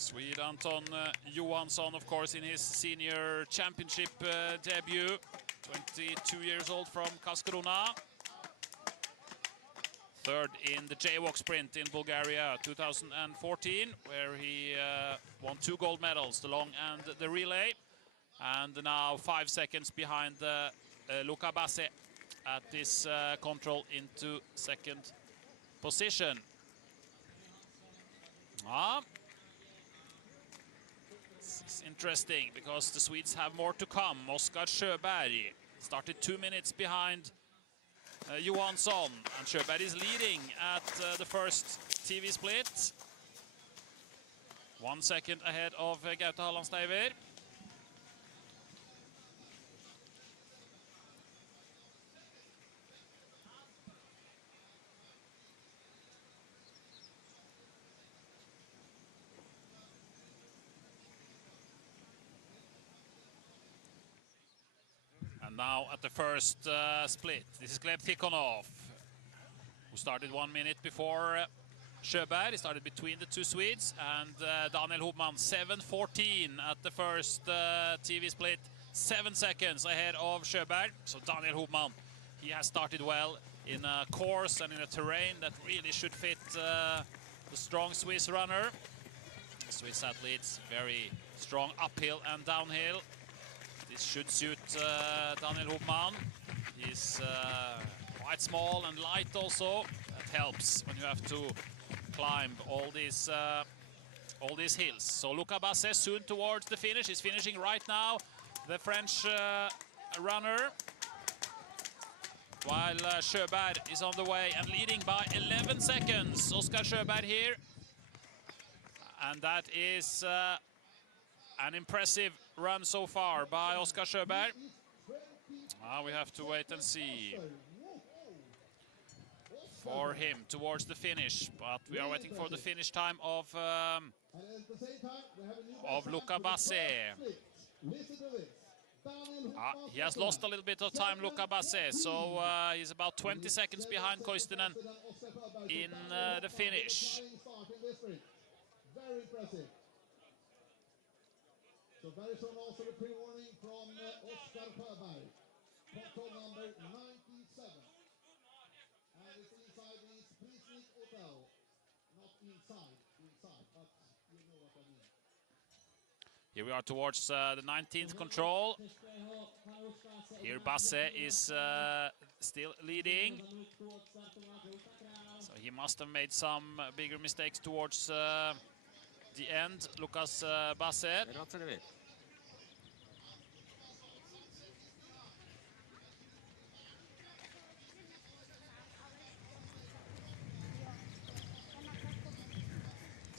Swede Anton Johansson, of course, in his senior championship debut. 22 years old from Karlskrona. Third in the jaywalk sprint in Bulgaria 2014, where he won 2 gold medals, the long and the relay. And now 5 seconds behind Luca Basset at this control into second position. This is interesting because the Swedes have more to come. Oskar Sjöberg started 2 minutes behind Johansson, and Sjöberg is leading at the first TV split. 1 second ahead of Gaute Halland Stuyver. And now at the first split, this is Gleb Tikhonov, who started 1 minute before Sjöberg. He started between the two Swedes. And Daniel Hopman, 7:14 at the first TV split, 7 seconds ahead of Sjöberg. So Daniel Hopman, he has started well in a course and in a terrain that really should fit the strong Swiss runner. The Swiss athletes, very strong uphill and downhill. This should suit Daniel Hopman. He's quite small and light also. That helps when you have to climb all these hills. So Luca Basset soon towards the finish. He's finishing right now, the French runner. While Sjöberg is on the way and leading by 11 seconds. Oskar Sjöberg here. And that is an impressive run so far by Oskar Sjöberg. We have to wait and see for him towards the finish, but we are waiting for the finish time of Luca Basset. He has lost a little bit of time, Luca Basset, so he's about 20 seconds behind Koistinen in the finish. Very impressive. So very soon also the pre-warning from Oskar Sjöberg, control number 97. And it's inside the Jesenik Hotel. Not inside, but you know what I mean. Here we are towards the 19th control. Here Basset is still leading. So he must have made some bigger mistakes towards the end, Lukas Basset.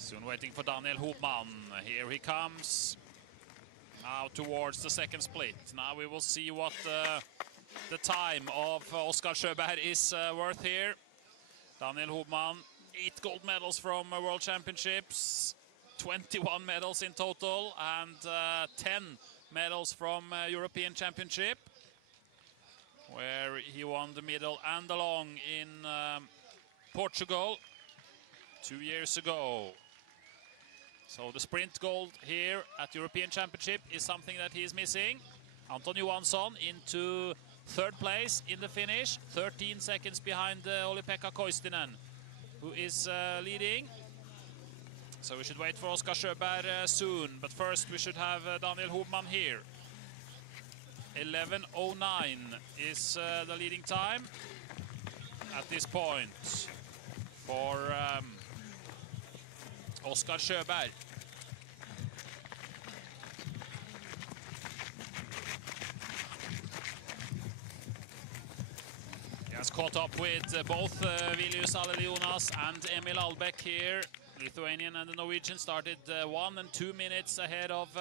Soon waiting for Daniel Hopman. Here he comes. Now towards the second split. Now we will see what the time of Oskar Sjöberg is worth here. Daniel Hopman, 8 gold medals from World Championships, 21 medals in total, and 10 medals from European Championship, where he won the middle and the long in Portugal 2 years ago. So the sprint gold here at European Championship is something that he is missing. Anton Johansson into third place in the finish, 13 seconds behind Olli-Pekka Koistinen, who is leading. So we should wait for Oskar Sjöberg soon, but first we should have Daniel Hopman here. 11:09 is the leading time at this point for Oskar Sjöberg. He has caught up with both Vilius Alelionas and Emil Albeck here. Lithuanian and the Norwegian started 1 and 2 minutes ahead of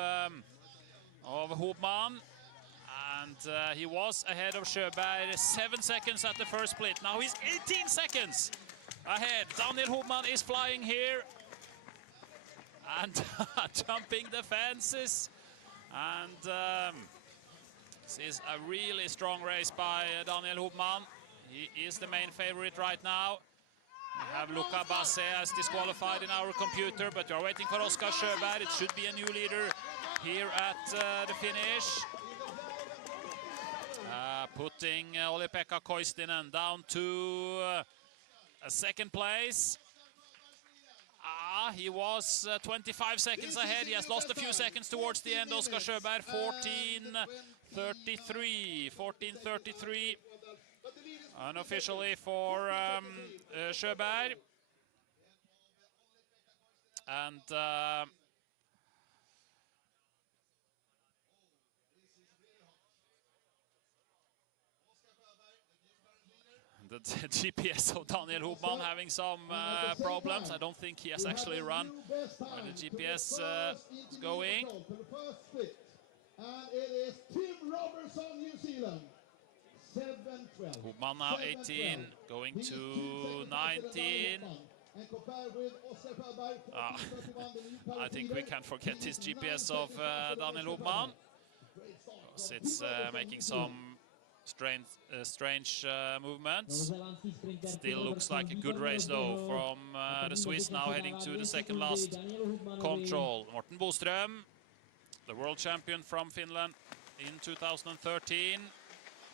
Hopman. And he was ahead of Sjöberg 7 seconds at the first split. Now he's 18 seconds ahead. Daniel Hopman is flying here and jumping the fences. And this is a really strong race by Daniel Hopman. He is the main favorite right now. We have Luca Basse as disqualified in our computer, but you're waiting for Oskar Sjöberg. It should be a new leader here at the finish. Putting Olli-Pekka Koistinen down to a second place. He was 25 seconds ahead. He has lost a few seconds towards the end. Oskar Sjöberg, 14:33. 14:33 unofficially for Sjöberg. And the GPS of Daniel Hopman having some problems. I don't think he has actually run where the GPS is going. And it is Tim Robertson, New Zealand. 7:12. Hopman now 18, going to 19. I think we can forget this GPS of Daniel Hopman. It's making some strange movements. Still looks like a good race though from the Swiss, now heading to the second last control. Morten Boström, the world champion from Finland in 2013,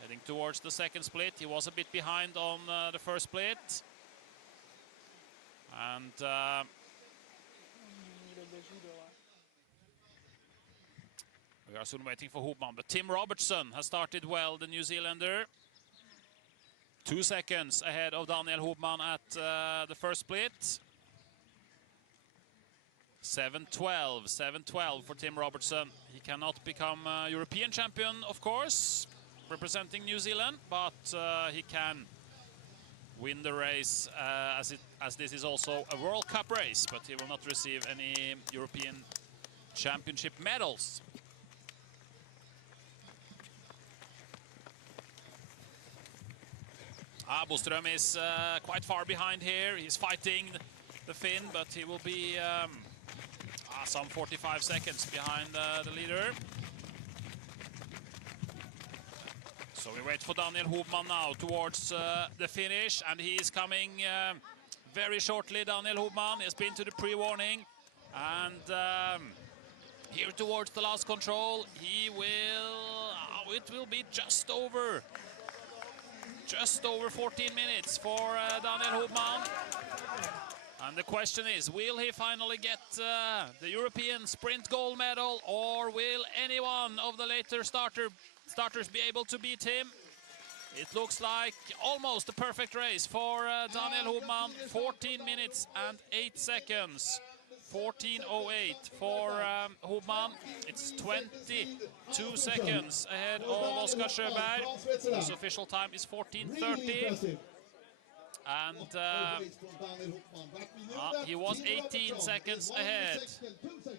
heading towards the second split. He was a bit behind on the first split. And we are soon waiting for Hopman, but Tim Robertson has started well, the New Zealander. 2 seconds ahead of Daniel Hopman at the first split. 7:12 for Tim Robertson. He cannot become European champion, of course, representing New Zealand, but he can win the race as this is also a World Cup race, but he will not receive any European Championship medals. Boström is quite far behind here. He's fighting the Finn, but he will be some 45 seconds behind the leader. So we wait for Daniel Hopman now towards the finish, and he is coming very shortly. Daniel Hopman has been to the pre-warning, and here towards the last control, he will. It will be just over 14 minutes for Daniel Hopman. And the question is, will he finally get the European sprint gold medal, or will any one of the later starters be able to beat him? It looks like almost a perfect race for Daniel Hopman. 14 minutes and 8 seconds. 14:08 for Hopman. It's 22 seconds ahead of Oskar Sjöberg. His official time is 14:30. And he was 18 seconds ahead.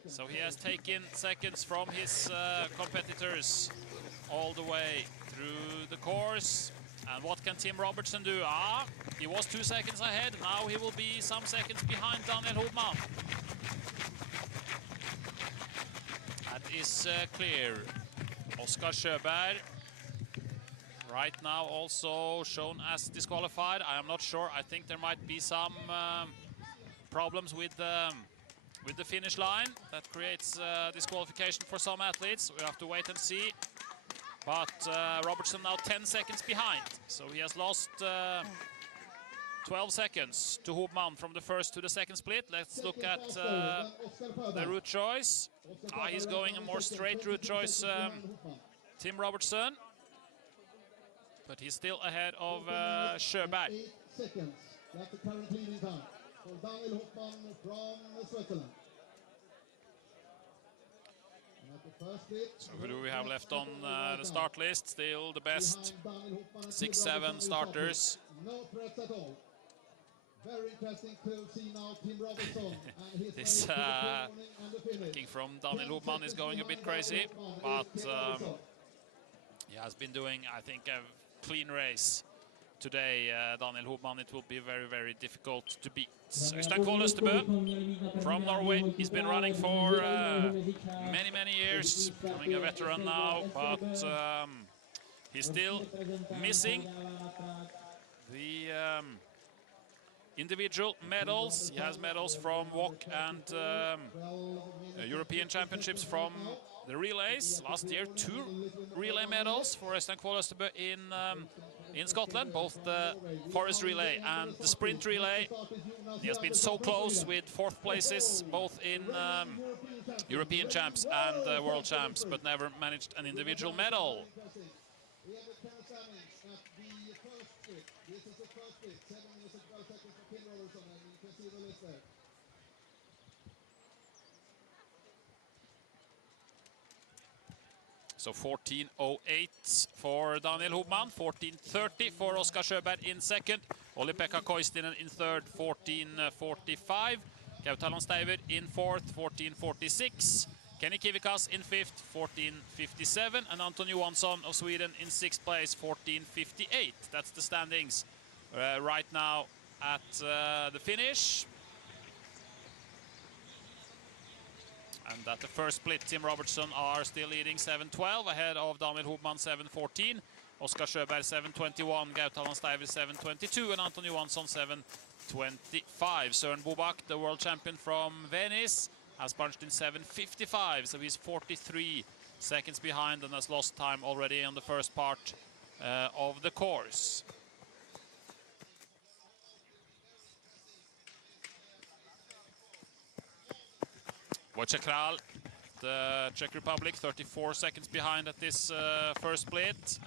So he has taken seconds from his competitors all the way through the course. And what can Tim Robertson do? He was 2 seconds ahead. Now he will be some seconds behind Daniel Hopman. That is clear. Oskar Sjöberg right now also shown as disqualified. I am not sure. I think there might be some problems with the finish line that creates disqualification for some athletes. We have to wait and see. But Robertson now 10 seconds behind. So he has lost 12 seconds to Hopman from the first to the second split. Let's look at the route choice. He's going a more straight route choice, Tim Robertson. But he's still ahead of Sjöberg. 8 seconds. That's the current leading time for Daniel Hopman from Switzerland. So who do we have left on the start list? Still the best 6-7 starters. No threats at all. Very interesting to see now Tim Robertson. This king from Daniel Hopman is going a bit crazy, but he has been doing, I think, a clean race today. Daniel Hopman, it will be very, very difficult to beat. Øystein Kvål Østebø from Norway. He's been running for many, many years, becoming a veteran now, but he's still missing the individual medals. He has medals from WOC and European Championships from the relays. Last year, 2 relay medals for Øystein Kvål Østebø in Scotland, both the forest relay and the sprint relay. He has been so close with 4th places, both in European champs and world champs, but never managed an individual medal. So 14:08 for Daniel Hopman, 14:30 for Oskar Sjöberg in second, Olli-Pekka Koistinen in third, 14:45, Gautalan Steiver in fourth, 14:46, Kenny Kivikas in fifth, 14:57, and Anton Johansson of Sweden in sixth place, 14:58. That's the standings right now at the finish. And at the first split, Tim Robertson are still leading 7:12, ahead of Daniel Hopman 7:14, Oskar Sjöberg 7:21, Gautalan Steiver 7:22, and Anton Johansson 7:25. Søren Bobak, the world champion from Venice, has punched in 7:55, so he's 43 seconds behind and has lost time already on the first part of the course. Wojciech Kral, the Czech Republic, 34 seconds behind at this first split.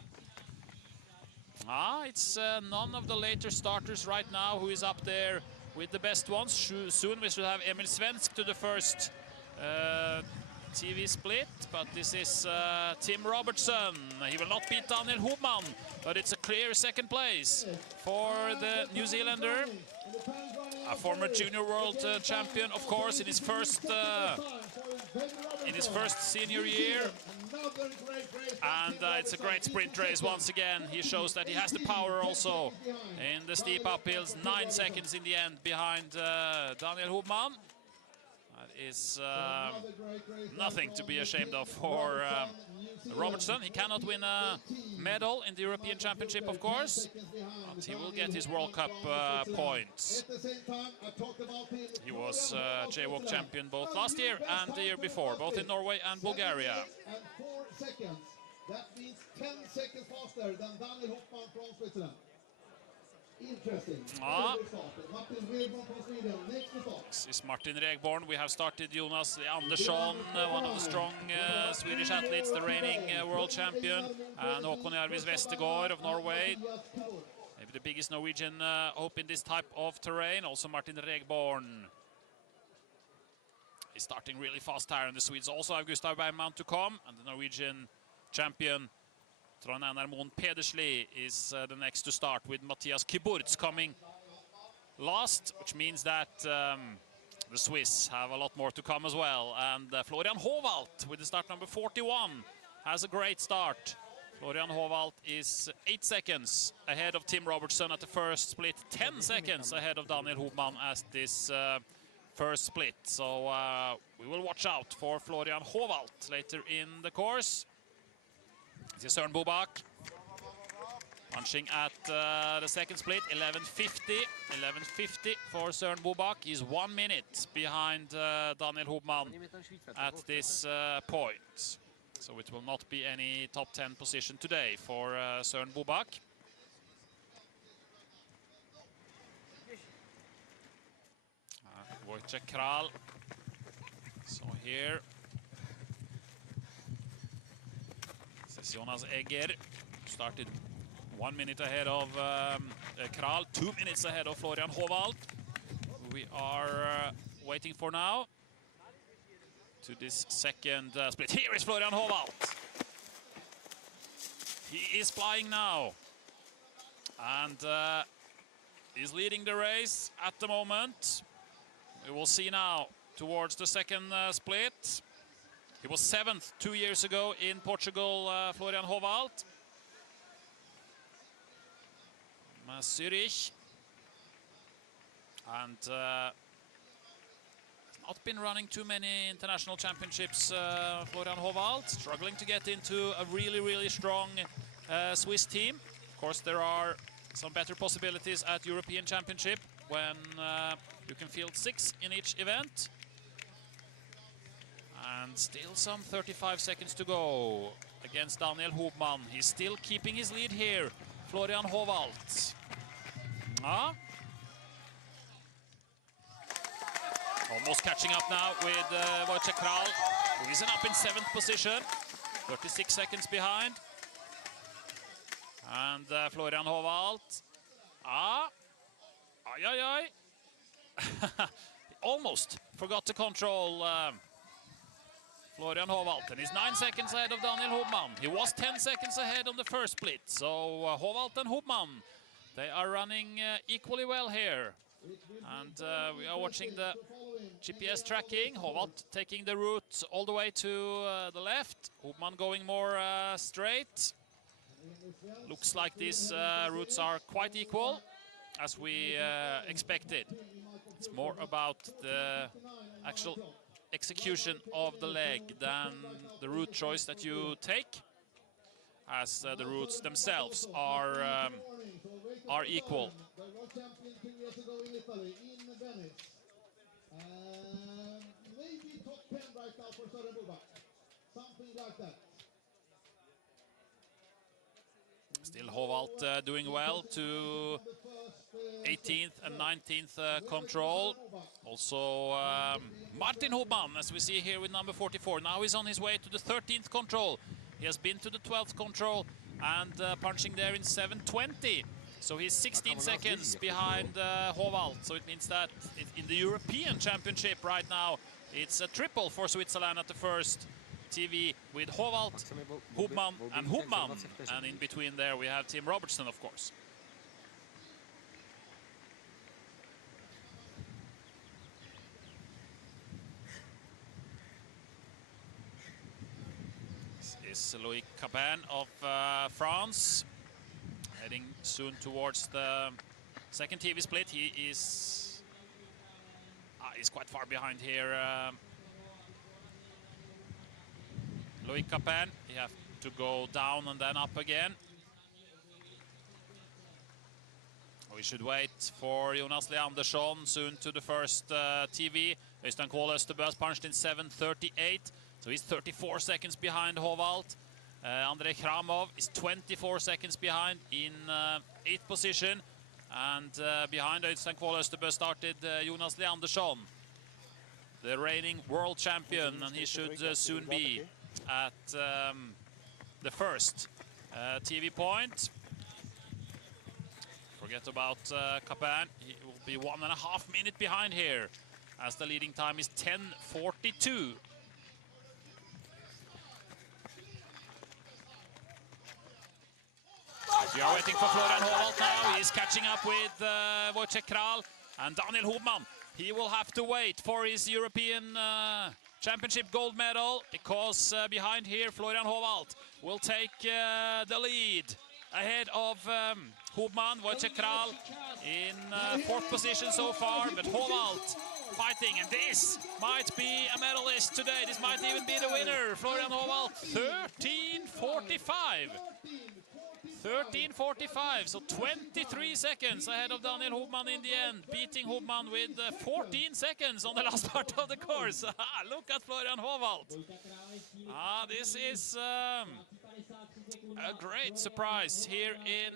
It's none of the later starters right now who is up there with the best ones. Soon we should have Emil Svensk to the first TV split, but this is Tim Robertson. He will not beat Daniel Hopman, but it's a clear second place for the New Zealander. A former junior world champion, of course, in his first senior year. And it's a great sprint race once again. He shows that he has the power also in the steep uphills. 9 seconds in the end behind Daniel Hopman. That is nothing to be ashamed of for Robertson. He cannot win a medal in the European Championship, of course, but he will get his World Cup points. He was JWOC champion both last year and the year before, both in Norway and Bulgaria. And 4 seconds. That means 10 seconds faster than Daniel Hopman from Switzerland. Interesting. Martin Regborn from Sweden. Next to start. This is Martin Regborn. We have started Jonas Andersson, one of the strong Swedish athletes, the reigning world champion, and Håkon Jarvis Vestergaard of Norway. Maybe the biggest Norwegian hope in this type of terrain. Also Martin Regborn. He's starting really fast here, and the Swedes also have Gustav Bergman to come, and the Norwegian champion Trond Einar Moen Pedersli is the next to start, with Mathias Kiburtz coming last, which means that the Swiss have a lot more to come as well. And Florian Håvalt with the start number 41 has a great start. Florian Håvalt is 8 seconds ahead of Tim Robertson at the first split, 10 seconds ahead of Daniel Hubmann at this first split. So we will watch out for Florian Håvalt later in the course. This is Søren Bobak punching at the second split, 11.50. 11.50 for Søren Bobak. He's 1 minute behind Daniel Hubmann at this point. So it will not be any top 10 position today for Søren Bobak. Wojciech Kral. So here, this is Jonas Egger. Started 1 minute ahead of Kral, 2 minutes ahead of Florian Håvalt. We are waiting for now to this second split. Here is Florian Håvalt. He is flying now. And he's leading the race at the moment. We will see now towards the second split. He was 7th 2 years ago in Portugal, Florian Håvalt. Zurich. And not been running too many international championships, Florian Håvalt, struggling to get into a really strong Swiss team. Of course, there are some better possibilities at European Championship when you can field 6 in each event. And still some 35 seconds to go against Daniel Hubmann. He's still keeping his lead here, Florian Håvalt. Almost catching up now with Wojciech Kral, who is up in 7th position, 36 seconds behind. And Florian Håvalt. Almost forgot to control Florian Håvalt. And he's 9 seconds ahead of Daniel Hubmann. He was 10 seconds ahead on the first split. So Håvalt and Hubmann, they are running equally well here. And we are watching the GPS tracking. Håvalt taking the route all the way to the left. Hubmann going more straight. Looks like these routes are quite equal, as we expected. It's more about the actual execution of the leg than the route choice that you take, as the routes themselves are equal. The world champion 2 years ago in Italy, in Venice. Maybe top 10 right now for Søren Bobak. Something like that. Still Håvalt doing well to 18th and 19th control. Also Martin Hubmann, as we see here with number 44. Now he's on his way to the 13th control. He has been to the 12th control and punching there in 7:20. So he's 16 seconds behind Håvalt. So it means that in the European Championship right now, it's a triple for Switzerland at the first TV with Håvalt, Hubmann and Hubmann. And in between there we have Tim Robertson, of course. This is Loïc Cabin of France, heading soon towards the second TV split. He is he's quite far behind here. Loïc Cabin, he have to go down and then up again. We should wait for Jonas Leandersson soon to the first TV. Øystein Kvål Østerbø has punched in 7:38, so he's 34 seconds behind Håvalt. Andrei Kramov is 24 seconds behind in 8th position. And behind Øystein Kvål Østerbø started Jonas Leandersson, the reigning world champion, and he should soon be at the first TV point. Forget about Cabin. He will be 1.5 minutes behind here, as the leading time is 10:42. We are waiting for Florian Håvalt now. He's catching up with Wojciech Kral. And Daniel Hobman, he will have to wait for his European Championship gold medal, because behind here Florian Håvald will take the lead ahead of Hobman. Wojciech Kral in fourth position so far, but Håvald fighting, and this might be a medalist today. This might even be the winner. Florian Håvald, 13:45. 13:45, so 23 seconds ahead of Daniel Hobman in the end, beating Hobman with 14 seconds on the last part of the course. Look at Florian Håvald. This is a great surprise here in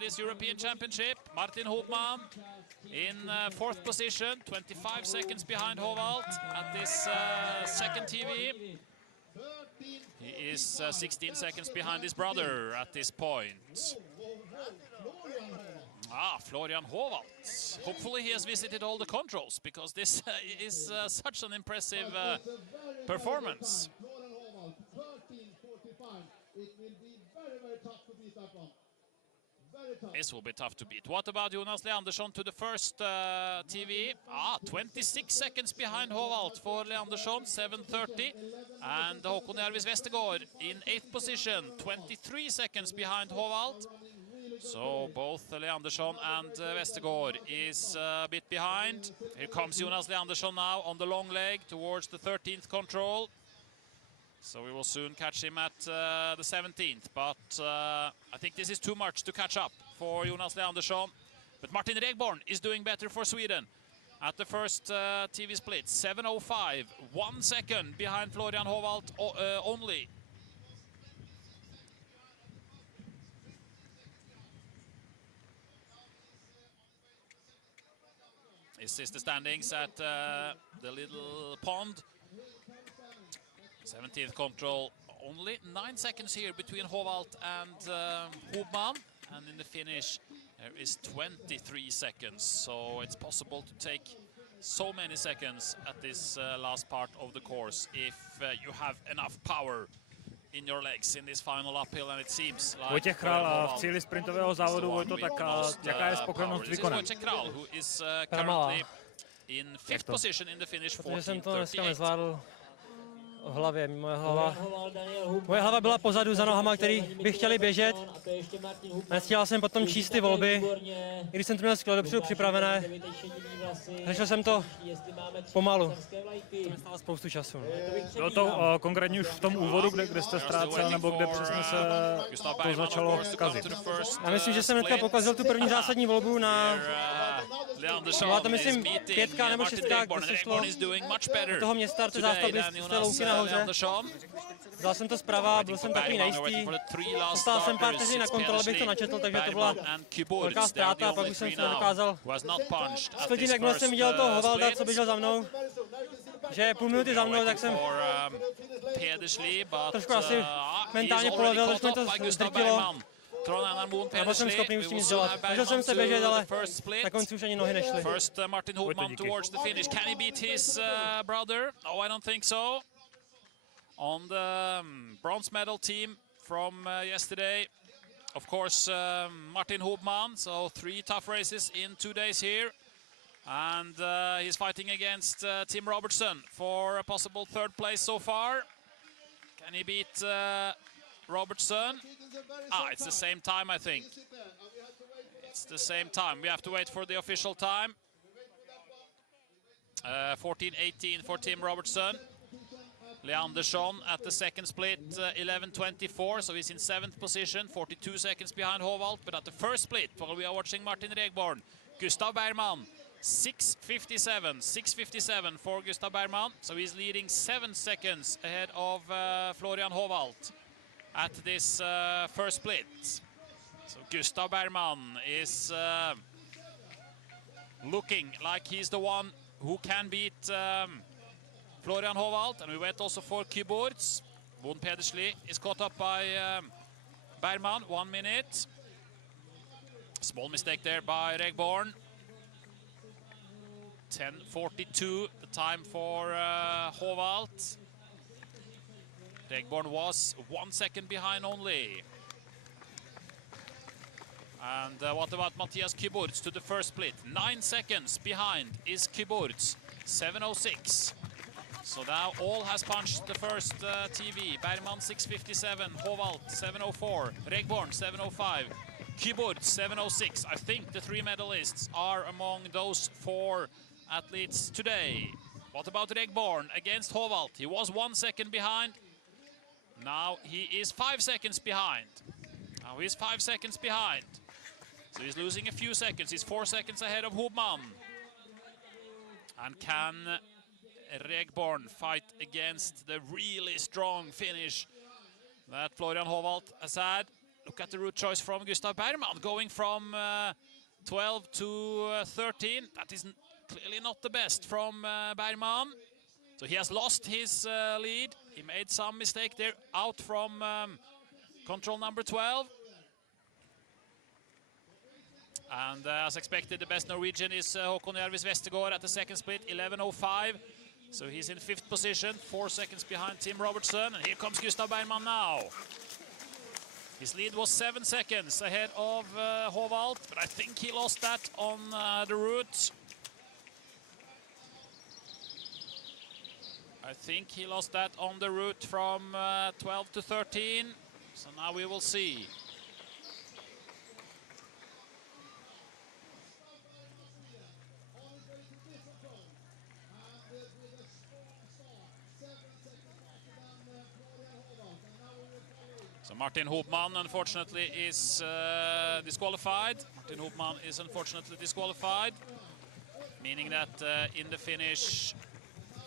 this European Championship. Martin Hobman in fourth position, 25 seconds behind Håvald at this second TV. He is 16 seconds behind his brother at this point. Florian Håvald. Hopefully he has visited all the controls, because this is such an impressive performance. This will be tough to beat. What about Jonas Leandersson to the first TV? 26 seconds behind Håvald for Leandersson, 7:30. And Håkon Järvis Vestergaard in 8th position, 23 seconds behind Håvald. So both Leandersson and Vestergaard is a bit behind. Here comes Jonas Leandersson now on the long leg towards the 13th control. So we will soon catch him at the 17th, but I think this is too much to catch up for Jonas Leandersson. But Martin Regborn is doing better for Sweden at the first TV split, 7:05, 1 second behind Florian Håvald only. This is the standings at the little pond. 17th control, only 9 seconds here between Håvald and Hobman, and in the finish there is 23 seconds, so it's possible to take so many seconds at this last part of the course if you have enough power in your legs in this final uphill, and it seems like Wojciech Kral v cíli sprintového závodu, Vojto, tak jaká je spokojenost s výkonem? Wojciech Kral, who is currently in 5th position in the finish, 14:38. V hlavě, moje hlava byla pozadu za nohama, který by chtěli běžet. Nestíhal jsem potom číst ty volby, i když jsem to měl skvěle dopředu připravené. Řešil jsem to pomalu. To mi stalo spoustu času. Bylo to konkrétně už v tom úvodu, kde jste ztrácel, nebo kde přesně se to začalo kazit? Já myslím, že jsem hnedka pokazil tu první zásadní volbu na... Byla to, myslím, 5. nebo 6, kde se šlo do toho města, do zástavby z té louky nahoře. Vzal jsem to zprava, byl jsem takový nejistý. Dostal jsem pár vteřin na kontrolu, abych to načetl, takže to byla velká ztráta, a pak už jsem se nedokázal sklidit, jakmile jsem viděl toho Håvalda, co běžel za mnou, že je půl minuty za mnou, tak jsem trošku asi mentálně polevil, trošku mi to zdrtilo. Nebo jsem schopný už tím nic dělat. Snažil jsem se běžet, ale na konci už ani nohy nešly. First Martin Hobman towards the finish. Can he beat his brother? No, I don't think so. On the bronze medal team from yesterday, of course, Martin Hobman. So 3 tough races in 2 days here. And he's fighting against Tim Robertson for a possible 3rd place so far. Can he beat Robertson? It's the same time, I think. It's the same time. We have to wait for the official time. 14:18 for Tim Robertson. Leandersson at the second split, 11:24, so he's in 7th position, 42 seconds behind Håvald. But at the first split, while we are watching Martin Regborn, Gustav Bergman, 6:57 for Gustav Bergman. So he's leading 7 seconds ahead of Florian Håvald at this first split. So Gustav Bergman is looking like he's the one who can beat Florian Håvald, and we wait also for keyboards. Von Pedersli is caught up by Bergman, 1 minute. Small mistake there by Regborn. 10:42, the time for Håvald. Regborn was 1 second behind only. And what about Matthias Kyburz to the first split? 9 seconds behind is Kyburz, 7:06. So now all has punched the first TV. Bergman 6:57, Håvald 7:04, Regborn 7:05, Kyburz 7:06. I think the 3 medalists are among those 4 athletes today. What about Regborn against Håvald? He was 1 second behind. Now he is 5 seconds behind. Now he's 5 seconds behind. So he's losing a few seconds. He's 4 seconds ahead of Hubman. And can Regborn fight against the really strong finish that Florian Håvald has had? Look at the route choice from Gustav Bergman, going from 12 to 13. That is clearly not the best from Bergman. So he has lost his lead. He made some mistake there out from control number 12. And as expected, the best Norwegian is Håkon Järvis Vestergaard at the second split, 11:05. So he's in 5th position, 4 seconds behind Tim Robertson. And here comes Gustav Bergman now. His lead was 7 seconds ahead of Håvald, but I think he lost that on the route. I think he lost that on the route from 12 to 13. So now we will see. So Martin Hopman, unfortunately, is disqualified. Martin Hopman is unfortunately disqualified, meaning that in the finish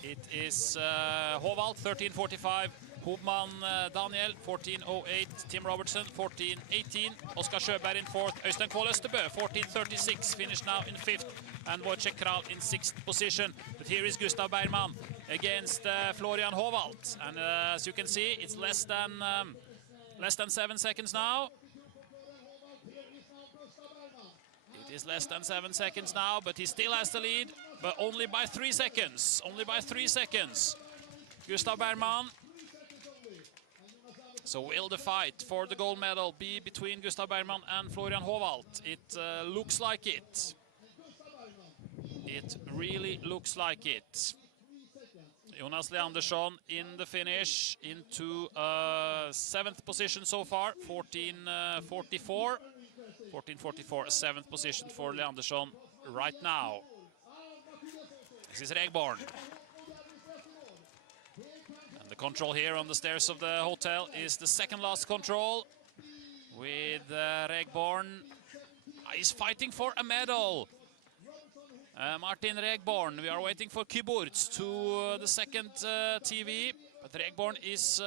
it is Håvald 13:45, Hopman Daniel 14:08, Tim Robertson 14:18, Oskar Sjöberg in 4th, Øystein Kvål Østerbø 14:36, finished now in 5th, and Wojciech Kral in 6th position. But here is Gustav Bergman against Florian Håvald, and as you can see, it's less than 7 seconds now. It is less than 7 seconds now, but he still has the lead, but only by 3 seconds. Only by 3 seconds. Gustav Bergman. So will the fight for the gold medal be between Gustav Bergman and Florian Håvald? It looks like it. It really looks like it. Jonas Leandersson in the finish into 7th position so far, 14:44. 14:44, 7th position for Leandersson right now. This is Regborn. And the control here on the stairs of the hotel is the second last control with Regborn. He's fighting for a medal. Martin Regborn, we are waiting for Kyburz to the second TV, but Regborn is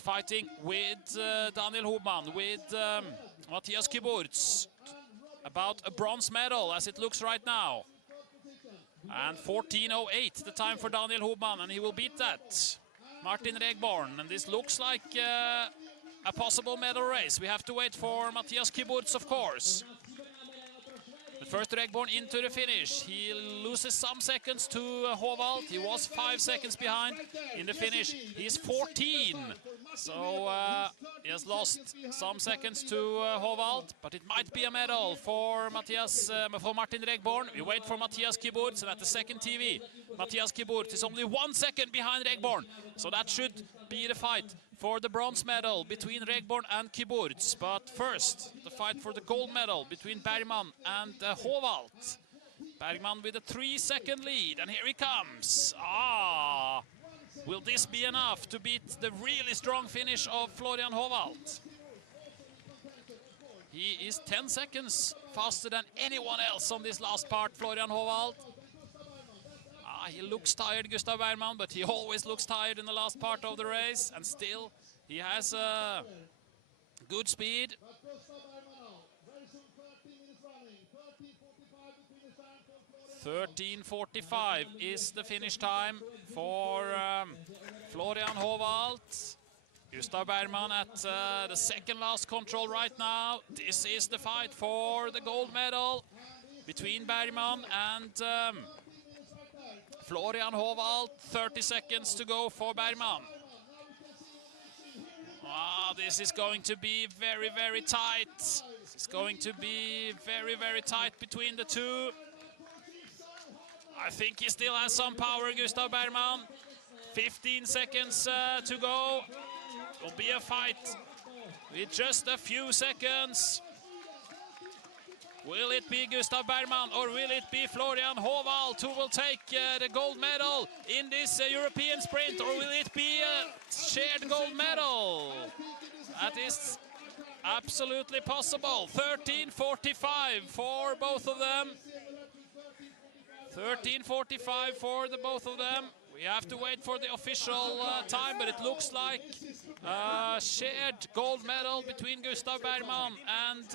fighting with Daniel Hopman, with Matthias Kyburz, about a bronze medal as it looks right now. And 14:08 the time for Daniel Hopman, and he will beat that. Martin Regborn, and this looks like a possible medal race. We have to wait for Matthias Kyburz, of course. But first Regborn into the finish. He loses some seconds to Håvald. He was 5 seconds behind in the finish. He's 14. So he has lost some seconds to Håvald, but it might be a medal for Martin Regborn. We wait for Matthias Kyburz, and at the second TV, Matthias Kyburz is only 1 second behind Regborn. So that should be the fight for the bronze medal between Regborn and Kyburz. But first, the fight for the gold medal between Bergman and Håvald. Bergman with a 3-second lead, and here he comes. Will this be enough to beat the really strong finish of Florian Håvald? He is 10 seconds faster than anyone else on this last part, Florian Håvald. He looks tired, Gustav Bergman, but he always looks tired in the last part of the race, and still he has good speed. 13:45 is the finish time for Florian Håvald. Gustav Bergman at the second last control right now. This is the fight for the gold medal between Bergman and Florian Håvald. 30 seconds to go for Bergman. This is going to be very, very tight. It's going to be very, very tight between the two. I think he still has some power, Gustav Bergman. 15 seconds to go. It will be a fight with just a few seconds. Will it be Gustav Bergman or will it be Florian Håvald who will take the gold medal in this European sprint, or will it be a shared gold medal? That is absolutely possible. 13:45 for both of them. 13:45 for the both of them. We have to wait for the official time, but it looks like a shared gold medal between Gustav Bergman and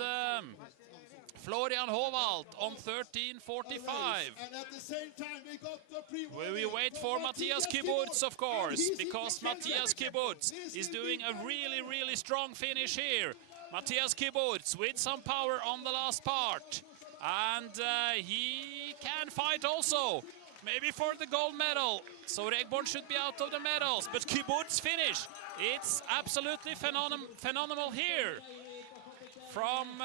Florian Håvald on 13:45. And at the same time, we got the pre-warning. We wait for Matthias Kyburz, of course, because Matthias Kyburz is doing a really, really strong finish here. Matthias Kyburz with some power on the last part. And he can fight also, maybe for the gold medal. So Regborn should be out of the medals, but Kyburz finish. It's absolutely phenomenal here from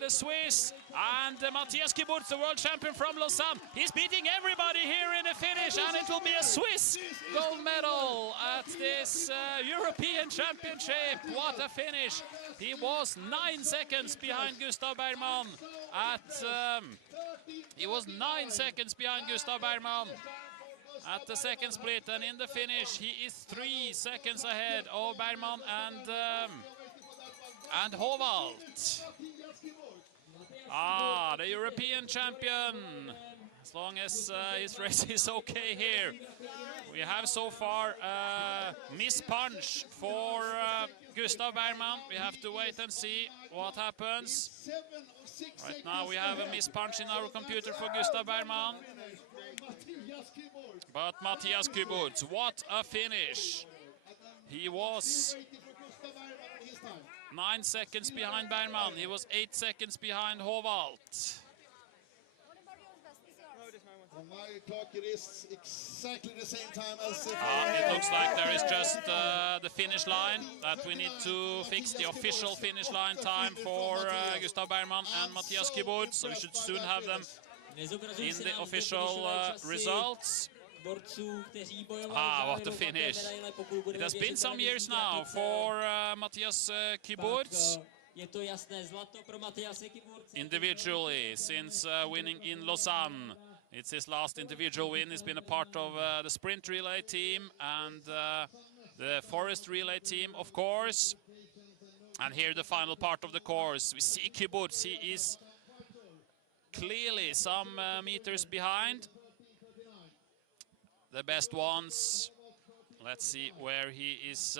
the Swiss. And Matthias Kyburz, the world champion from Lausanne, he's beating everybody here in the finish, and it will be a Swiss gold medal at this European Championship. What a finish! He was 9 seconds behind Gustav Bergman at the second split, and in the finish he is 3 seconds ahead of Bergman and Håvald. The European champion, as long as his race is okay here. We have so far miss punch for Gustav Bergman. We have to wait and see what happens. Right now we have a miss punch in our computer for Gustav Bergman. But Matthias Kyburz, what a finish! He was 9 seconds behind Bergman. He was 8 seconds behind Håvald. On my clock it is exactly the same time as... It looks like there is just the finish line that we need to fix, the official finish line time for Gustav Bergman and Matthias Kyburz. So we should soon have them in the official results. What a finish. It has been some years now for Matthias Kyburz. Individually, since winning in Lausanne. It's his last individual win. He's been a part of the sprint relay team and the forest relay team, of course. And here the final part of the course. We see Kyburz. He is clearly some meters behind the best ones. Let's see where he is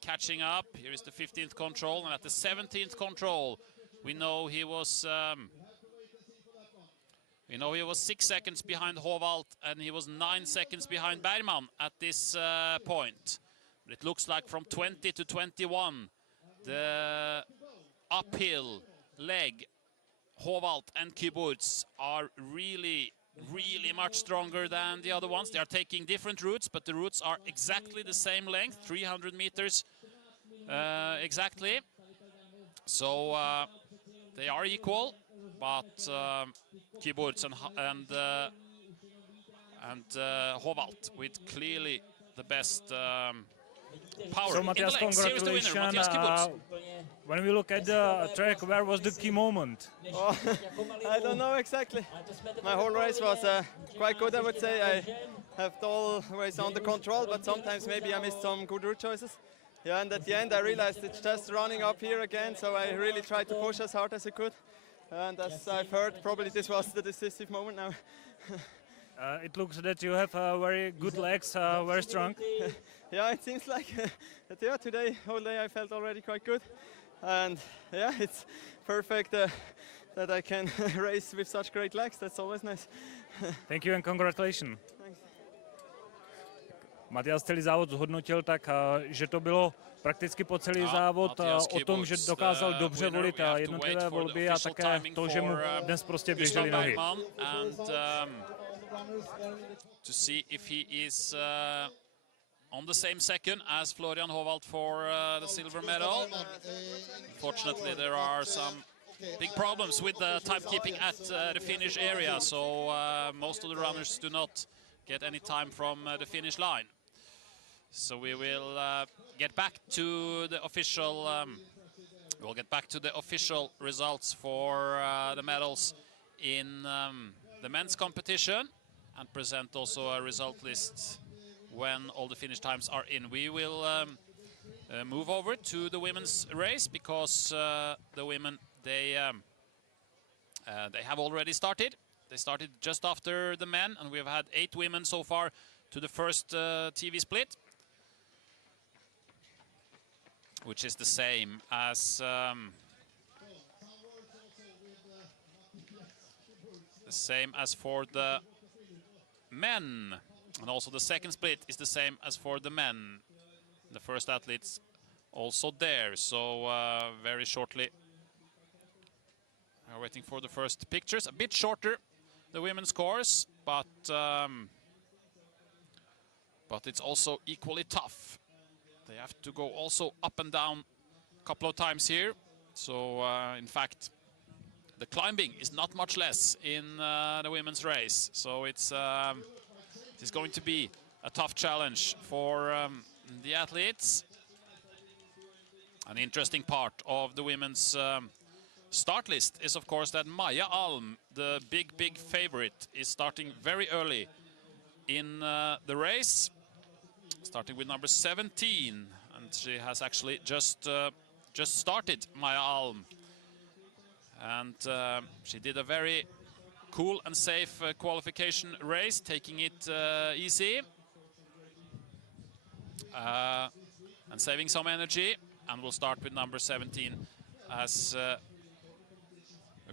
catching up. Here is the 15th control, and at the 17th control, we know he was 6 seconds behind Håvald, and he was 9 seconds behind Bergman at this point. But it looks like from 20 to 21, the uphill leg, Håvald and Kyburz are really much stronger than the other ones. They are taking different routes, but the routes are exactly the same length, 300 meters exactly. So they are equal, but Kyburz and Håvald with clearly the best power. So Matthias, congratulations. When we look at the track, where was the key moment? Oh, I don't know exactly. My whole race was quite good, I would say. I have always under control, but sometimes maybe I missed some good route choices. Yeah, and at the end I realized it's just running up here again, so I really tried to push as hard as I could. And as I've heard, probably this was the decisive moment now. It looks that you have very good legs, very strong. Yeah, it seems like yeah, today, whole day I felt already quite good. And yeah, it's perfect that I can race with such great legs. That's always nice. Thank you and congratulations. Thanks. Matthias celý závod zhodnotil tak, že to bylo prakticky po celý závod o tom, že dokázal dobře volit jednotlivé volby a také to, že mu dnes prostě běžely nohy. To see if he is on the same second as Florian Håvald for the silver medal. Unfortunately, there are some big problems with the timekeeping at the finish area, so most of the runners do not get any time from the finish line. So we will get back to the official. We'll get back to the official results for the medals in the men's competition, and present also a result list when all the finish times are in. We will move over to the women's race, because the women, they have already started. They started just after the men, and we've had 8 women so far to the first TV split, which is the same as for the men, and also the second split is the same as for the men. The first athletes also there, so very shortly we're waiting for the first pictures. A bit shorter, the women's course, but it's also equally tough. They have to go also up and down a couple of times here. So in fact, the climbing is not much less in the women's race. So it's going to be a tough challenge for the athletes. An interesting part of the women's start list is, of course, that Maja Alm, the big favorite, is starting very early in the race, starting with number 17, and she has actually just started, Maja Alm, and she did a very cool and safe qualification race, taking it easy and saving some energy, and we'll start with number 17 as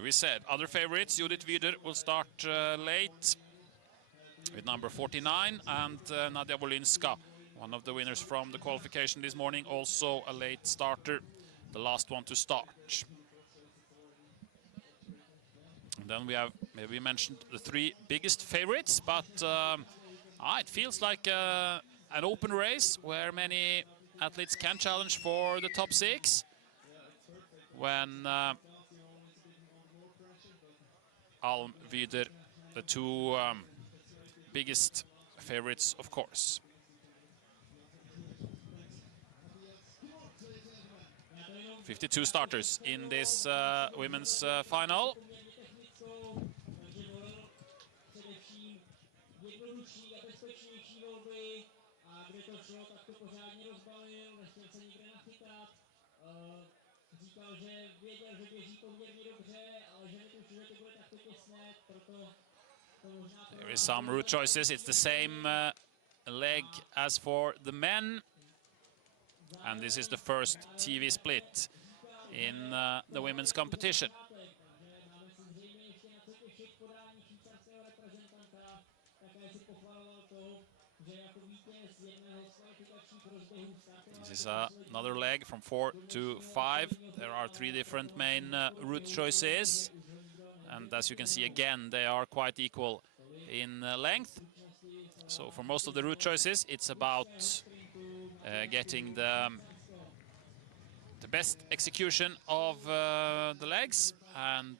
we said. Other favorites, Judith Wider will start late with number 49, and Nadia Wolinska, one of the winners from the qualification this morning, also a late starter, the last one to start. And then we have, maybe we mentioned the 3 biggest favorites, but it feels like an open race where many athletes can challenge for the top 6. When Alm, Wider, the 2 biggest favorites, of course. "52 starters in this women's final. There is some route choices. It's the same leg as for the men, and this is the first TV split in the women's competition. This is another leg from 4 to 5. There are 3 different main route choices, and as you can see again, they are quite equal in length. So for most of the route choices, it's about getting the best execution of the legs, and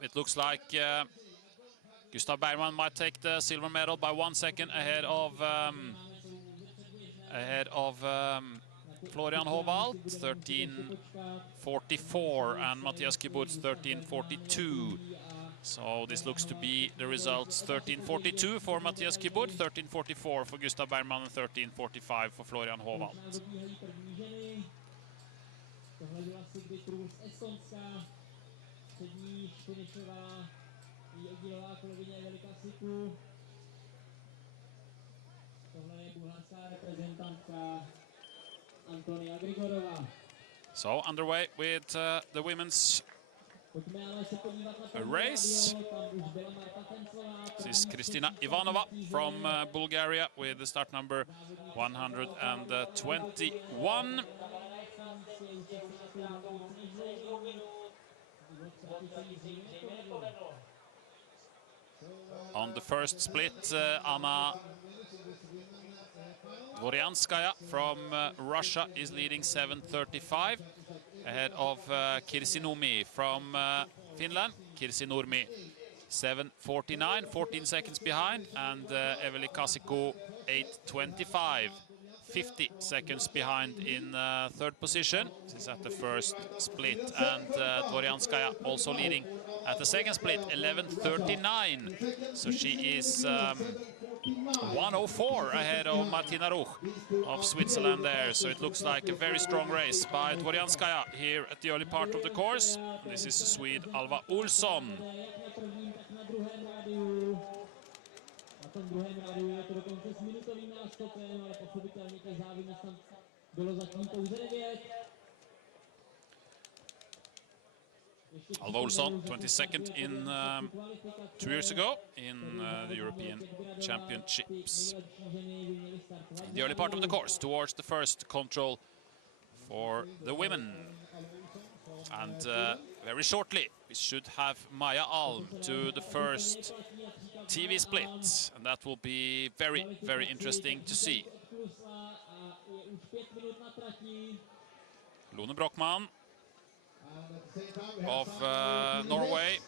it looks like Gustav Bergman might take the silver medal by 1 second ahead of Florian Håvald, 13:44, and Matthias Kiburz, 13:42. So this looks to be the results: 13:42 for Matthias Kiburz, 13:44 for Gustav Bergman, and 13:45 for Florian Håvald. So underway with the women's race. This is Kristina Ivanova from Bulgaria with the start number 121. On the first split, Anna Dvoryanskaya from Russia is leading 7:35, ahead of Kirsi Nurmi from Finland. Kirsi Nurmi 7:49, 14 seconds behind, and Eveli Kasiko 8:25, 50 seconds behind in third position. This is at the first split, and Dvoryanskaya also leading at the second split, 11:39. So she is 1:04 ahead of Martina Ruch of Switzerland there. So it looks like a very strong race by Dvoryanskaya here at the early part of the course. This is Swede Alva Olsson. Alva Olsson, 22nd in 2 years ago in the European Championships. In the early part of the course, towards the first control for the women. And very shortly, we should have Maja Alm to the first TV split. And that will be very, very interesting to see. Lone Brochmann of Norway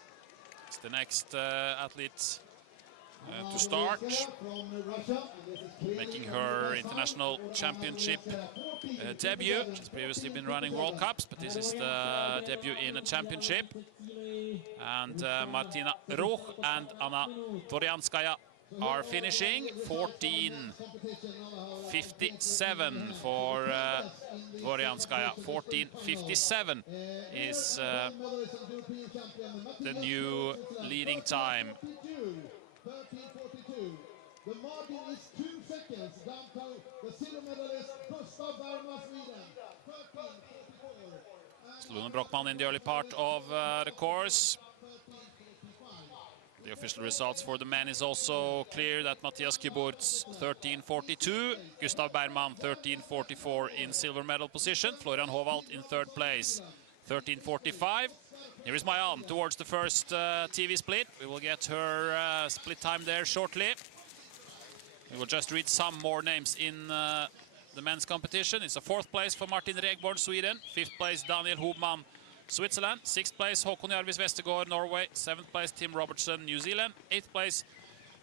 is the next athlete to start, making her international championship debut. She's previously been running World Cups, but this is the debut in a championship. And Martina Ruch and Anna Dvoryanskaya are finishing 14:57 for Dvoryanskaya. 14:57 is the new leading time. 13:42. The margin is 2 seconds down to the silver medalist Gustav Bergman, Sweden. 13:44. Lone Brochmann in the early part of the course. The official results for the men is also clear that Matthias Kiburtz 13:42, Gustav Bergman 13:44 in silver medal position, Florian Hovald in third place 13:45. Here is Maja Alm towards the first TV split. We will get her split time there shortly. We will just read some more names in the men's competition. It's a 4th place for Martin Regborn, Sweden. 5th place Daniel Hobman, Switzerland. 6th place Håkon Jarvis Vestergaard, Norway. 7th place Tim Robertson, New Zealand. 8th place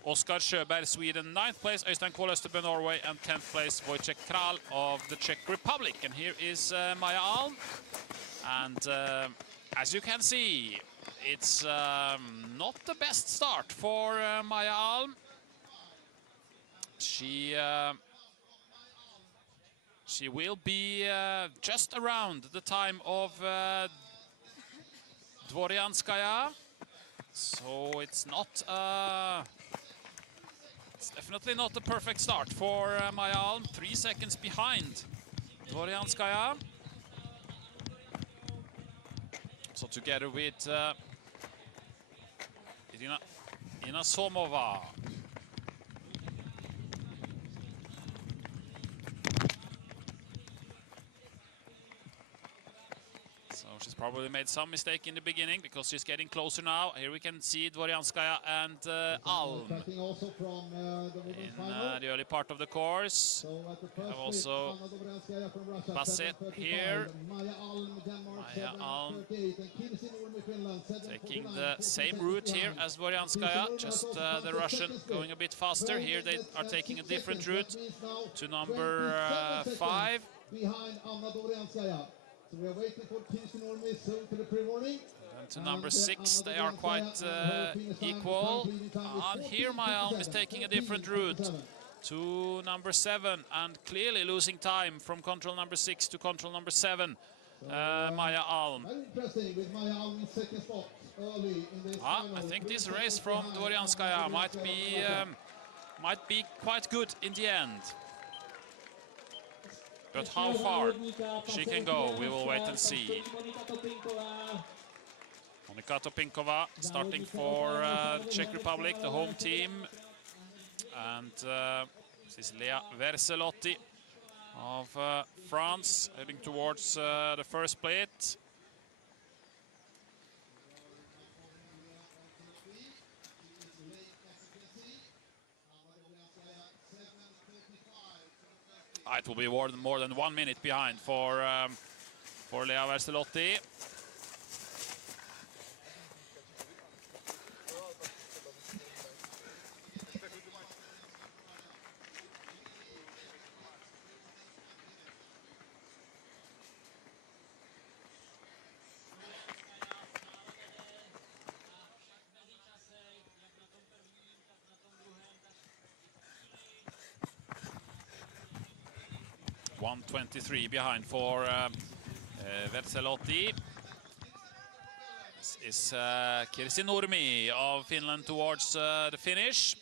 Oskar Sjöberg, Sweden. 9th place Øystein Kvål Østerbø, Norway. And 10th place Wojciech Kral of the Czech Republic. And here is Maja Alm. And as you can see, it's not the best start for Maja Alm. She will be just around the time of Dvoryanskaya, so it's definitely not the perfect start for Maja Alm. 3 seconds behind Dvoryanskaya. So together with Ina Somova. She's probably made some mistake in the beginning because she's getting closer now. Here we can see Dvoryanskaya and Alm in the early part of the course. We have also Basset here. Maja Alm taking the same route here as Dvoryanskaya, just the Russian going a bit faster. Here they are taking a different route to number 5. Behind Anna Dvoryanskaya. So we are waiting for Kirsi Nurmi soon to the pre-warning. And to number 6, they are quite equal. And here Maja Alm is taking a different route to number 7 and clearly losing time from control number 6 to control number 7. Maja Alm. Very interesting with Maja Alm in second spot early in this I think this race from Dvoryanskaya might be quite good in the end. But how far she can go, we will wait and see. Monika Topinkova starting for Czech Republic, the home team. And this is Lea Verselotti of France, heading towards the first split. it will be more than 1 minute behind for Lea Verselotti. .123 behind for Verselotti. This is Kirsi Nurmi of Finland towards the finish.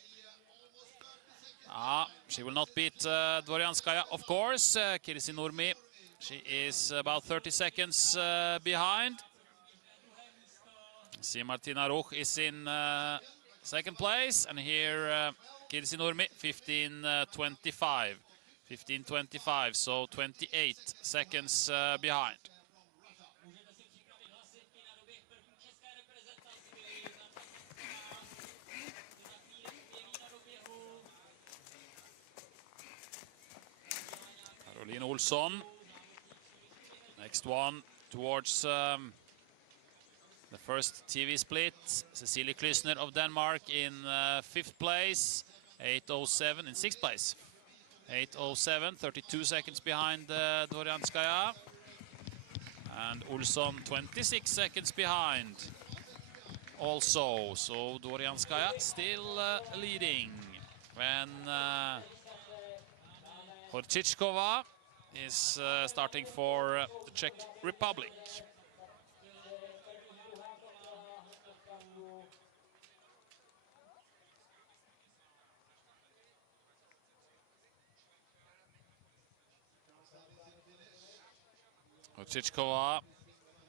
She will not beat Dvoryanskaya, of course. Kirsi Nurmi, she is about 30 seconds behind. See, Martina Ruch is in second place, and here Kirsi Nurmi 15.25. 15.25, so 28 seconds behind. Caroline Olsson, next one towards the first TV split. Cecilie Klysner of Denmark in 5th place, 8:07 in 6th place. 8:07, 32 seconds behind Dvoryanskaya. And Olsson 26 seconds behind also. So Dvoryanskaya still leading when Horčičková is starting for the Czech Republic. Horčičková,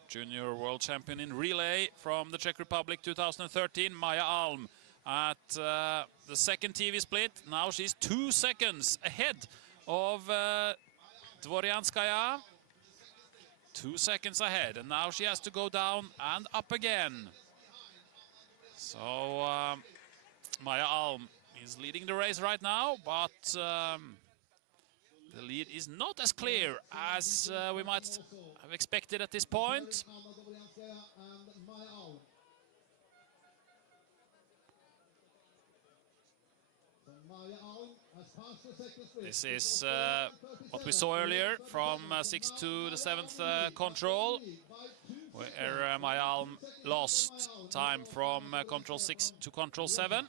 junior world champion in relay from the Czech Republic 2013. Maja Alm at the second TV split. Now she's 2 seconds ahead of Dvoryanskaya. 2 seconds ahead, and now she has to go down and up again. So Maja Alm is leading the race right now, but the lead is not as clear as we might have expected at this point. This is what we saw earlier from 6th to the 7th control, where Maja Alm lost time from control 6 to control 7.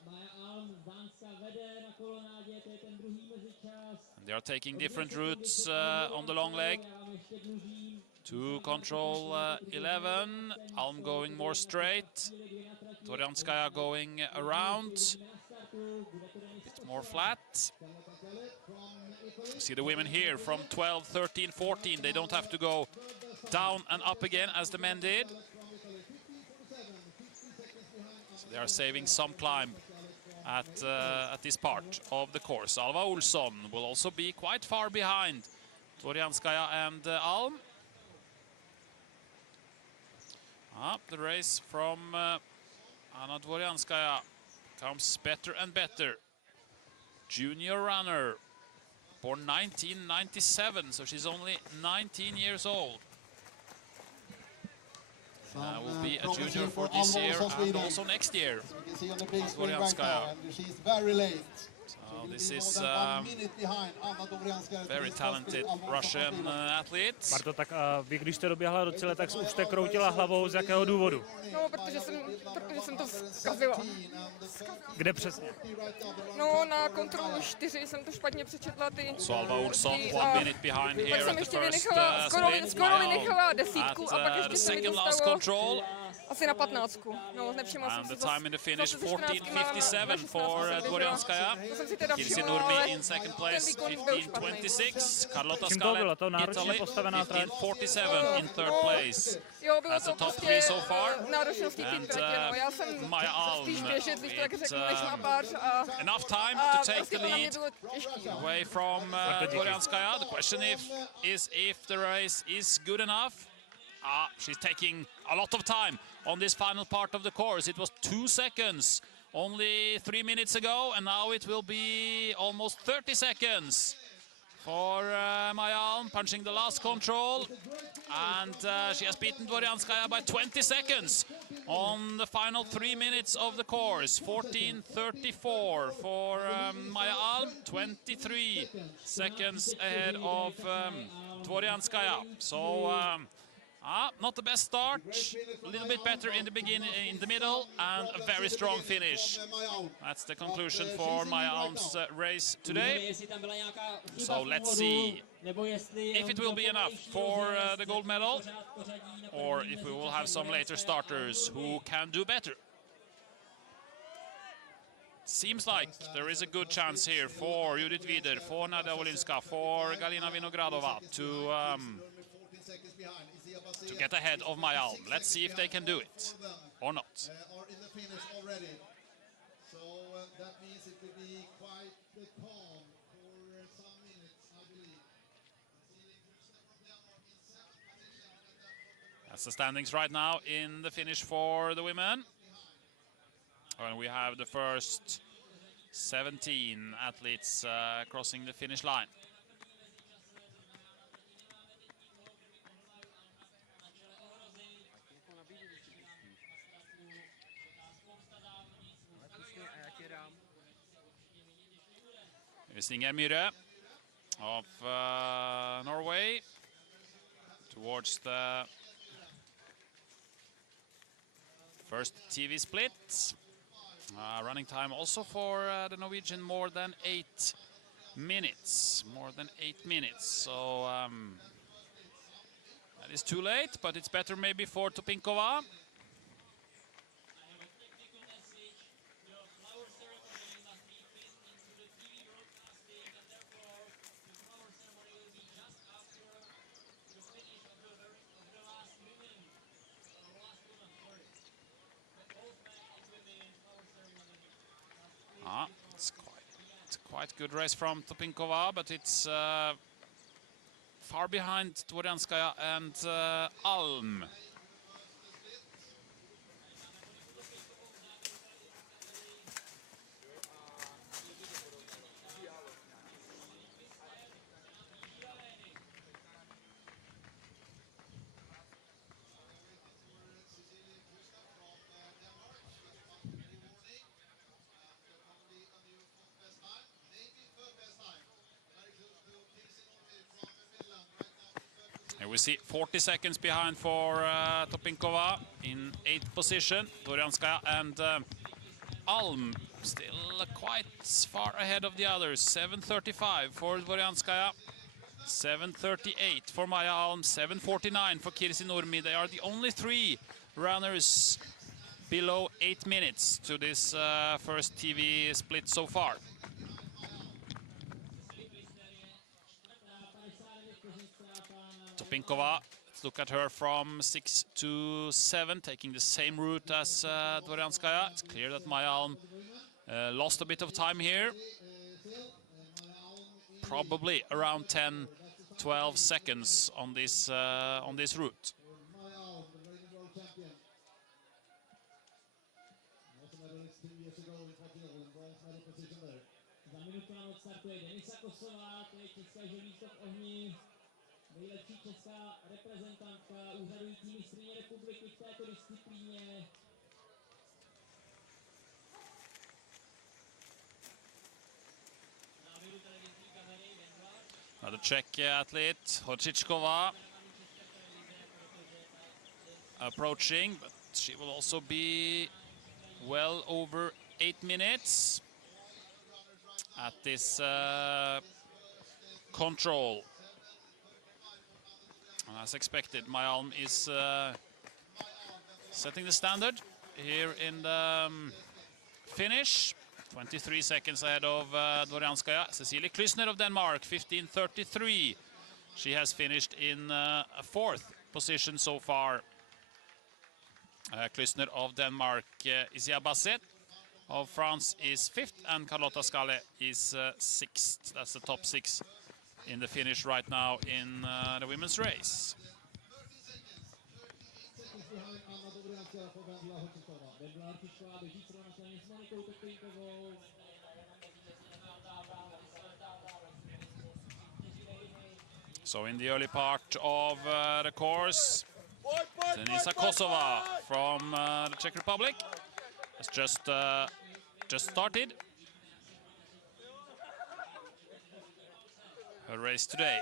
They are taking different routes on the long leg. To control 11, Alm going more straight, Dvoryanskaya going around, a bit more flat. You see the women here from 12, 13, 14, they don't have to go down and up again as the men did. So they are saving some climb at this part of the course. Alva Olsson will also be quite far behind Dvoryanskaya and Alm. The race from Anna Dvoryanskaya becomes better and better. Junior runner, born 1997, so she's only 19 years old. Will be a junior for this year and also next year. Dvoryanskaya. She's very late. So this is very talented Russian athlete. Marto, tak vy, když jste doběhla do cíle, tak už jste kroutila hlavou, z jakého důvodu? No, protože jsem to zkazila. Kde přesně? No, na kontrolu 4 jsem to špatně přečetla ty. Alva Olsson, 1 minute behind here jsem at the ještě first skoro vynechala desítku a pak ještě se mi second to last stalo control. asi na 15. No, nevšimla jsem And si the time in the finish, 14:57 for to Dvoryanskaya. jsem si teda Kirsi všimla, Nurmi ale in second ten place, výkon byl špatný. 15:26. Carlota Čím to bylo? Scalet, To náročně Italy, postavená trať? 15:47 in third place. Jo, bylo That's to the top prostě three so far. náročností té And tratě, no. Já jsem Maja Alm spíš běžet, když to tak with, řeknu, než na pár a enough time a to take prostě the to na mě lead bylo těžký. away from Dvoryanskaya. The question is if the race is good enough. She's taking a lot of time on this final part of the course. It was 2 seconds only 3 minutes ago, and now it will be almost 30 seconds for Maja Alm, punching the last control. And she has beaten Dvoryanskaya by 20 seconds on the final 3 minutes of the course. 14:34 for Maja Alm, 23 seconds ahead of Dvoryanskaya. So not the best start, a little bit better in the beginning, in the middle, and a very strong finish. That's the conclusion for Maja Alm's race today. So let's see if it will be enough for the gold medal, or if we will have some later starters who can do better. Seems like there is a good chance here for Judith Wider, for Nadia Wolinska, for Galina Vinogradova to get ahead of Maja Alm. Let's see if they can do it or not. Are in the finish already. So that means it will be quite calm for some minutes, I believe. That's the standings right now in the finish for the women. And we have the first 17 athletes crossing the finish line. Inger Myhre of Norway towards the first TV split. Running time also for the Norwegian more than 8 minutes. More than 8 minutes. So that is too late, but it's better maybe for Topinkova. It's quite good race from Topinkova, but it's far behind Dvoryanskaya and Alm. Here we see 40 seconds behind for Topinkova in 8th position. Dvoryanskaya and Alm still quite far ahead of the others. 7:35 for Dvoryanskaya, 7:38 for Maja Alm, 7:49 for Kirsi Nurmi. They are the only 3 runners below 8 minutes to this first TV split so far. Topinkova, let's look at her from 6 to 7, taking the same route as Dvoryanskaya. It's clear that Maja Alm lost a bit of time here. Probably around 10-12 seconds on this route. Nejlepší česká reprezentantka, úřadující mistryně republiky v této disciplíně. Another Czech athlete, Horčičková, approaching, but she will also be well over 8 minutes at this control. As expected, Maja Alm is setting the standard here in the finish. 23 seconds ahead of Dvoryanskaya. Cecilie Klysner of Denmark, 15:33. She has finished in a 4th position so far. Klysner of Denmark, Isia Basset of France is 5th, and Carlotta Skalle is 6th. That's the top 6 in the finish right now in the women's race. So in the early part of the course, Denisa Kosova from the Czech Republic has just started her race today.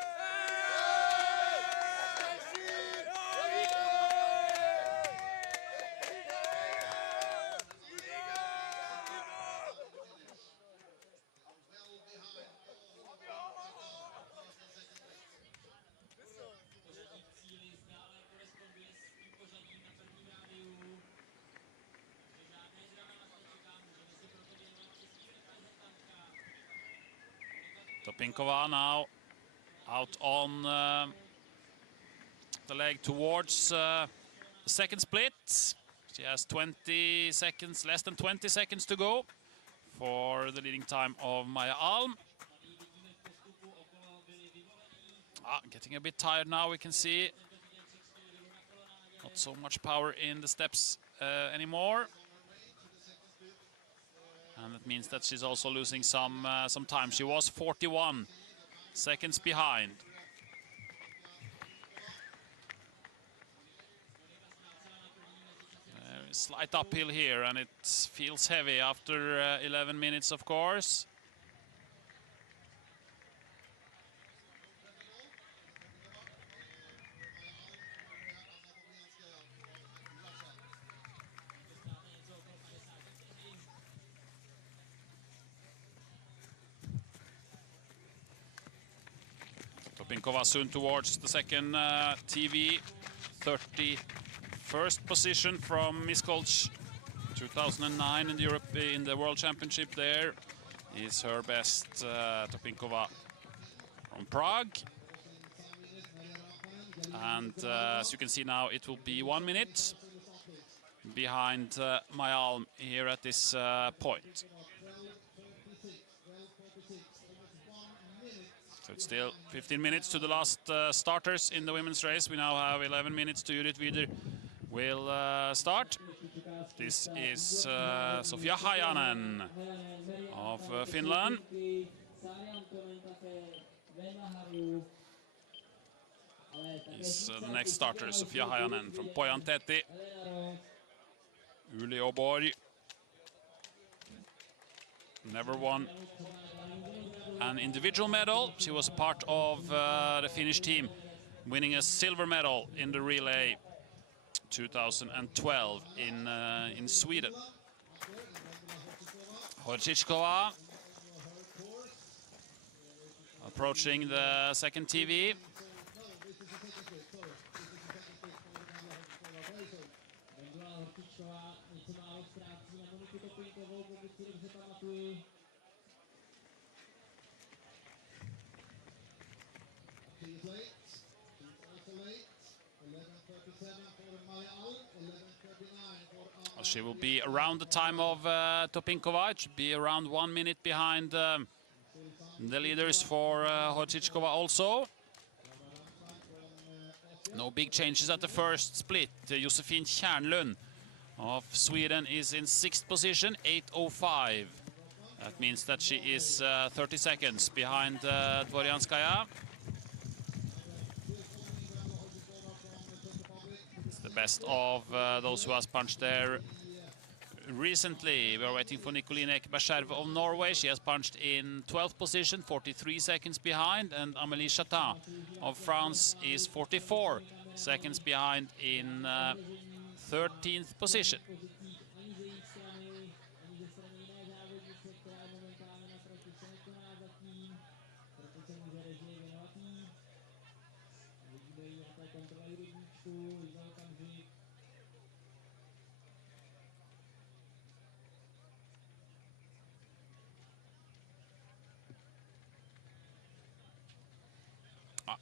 Topinkova now out on the leg towards the second split. She has 20 seconds, less than 20 seconds to go for the leading time of Maja Alm. Getting a bit tired now, we can see. Not so much power in the steps anymore. And that means that she's also losing some time. She was 41 seconds behind. Slight uphill here, and it feels heavy after 11 minutes, of course. Topinkova soon towards the second TV, 31st position from Miskolc, 2009 in Europe, in the World Championship. There is her best. Topinkova from Prague, and as you can see now, it will be 1 minute behind Maja Alm here at this point. So it's still 15 minutes to the last starters in the women's race. We now have 11 minutes to Judith Wider will start. This is Sofia Hajanen of Finland. Is the next starter, Sofia Hajanen from Pojanteti. Uleåborg never won an individual medal. She was a part of the Finnish team, winning a silver medal in the relay 2012 in Sweden. Horčičková approaching the second TV. She will be around the time of Topinkova. It should be around 1 minute behind the leaders for Horčičková also. No big changes at the first split. Josefin Kärnlund of Sweden is in 6th position, 8:05. That means that she is 30 seconds behind Dvorjanskaya. It's the best of those who has punched there recently. We're waiting for Nikoline Ekberg of Norway. She has punched in 12th position, 43 seconds behind. And Amélie Chatin of France is 44 seconds behind in 13th position.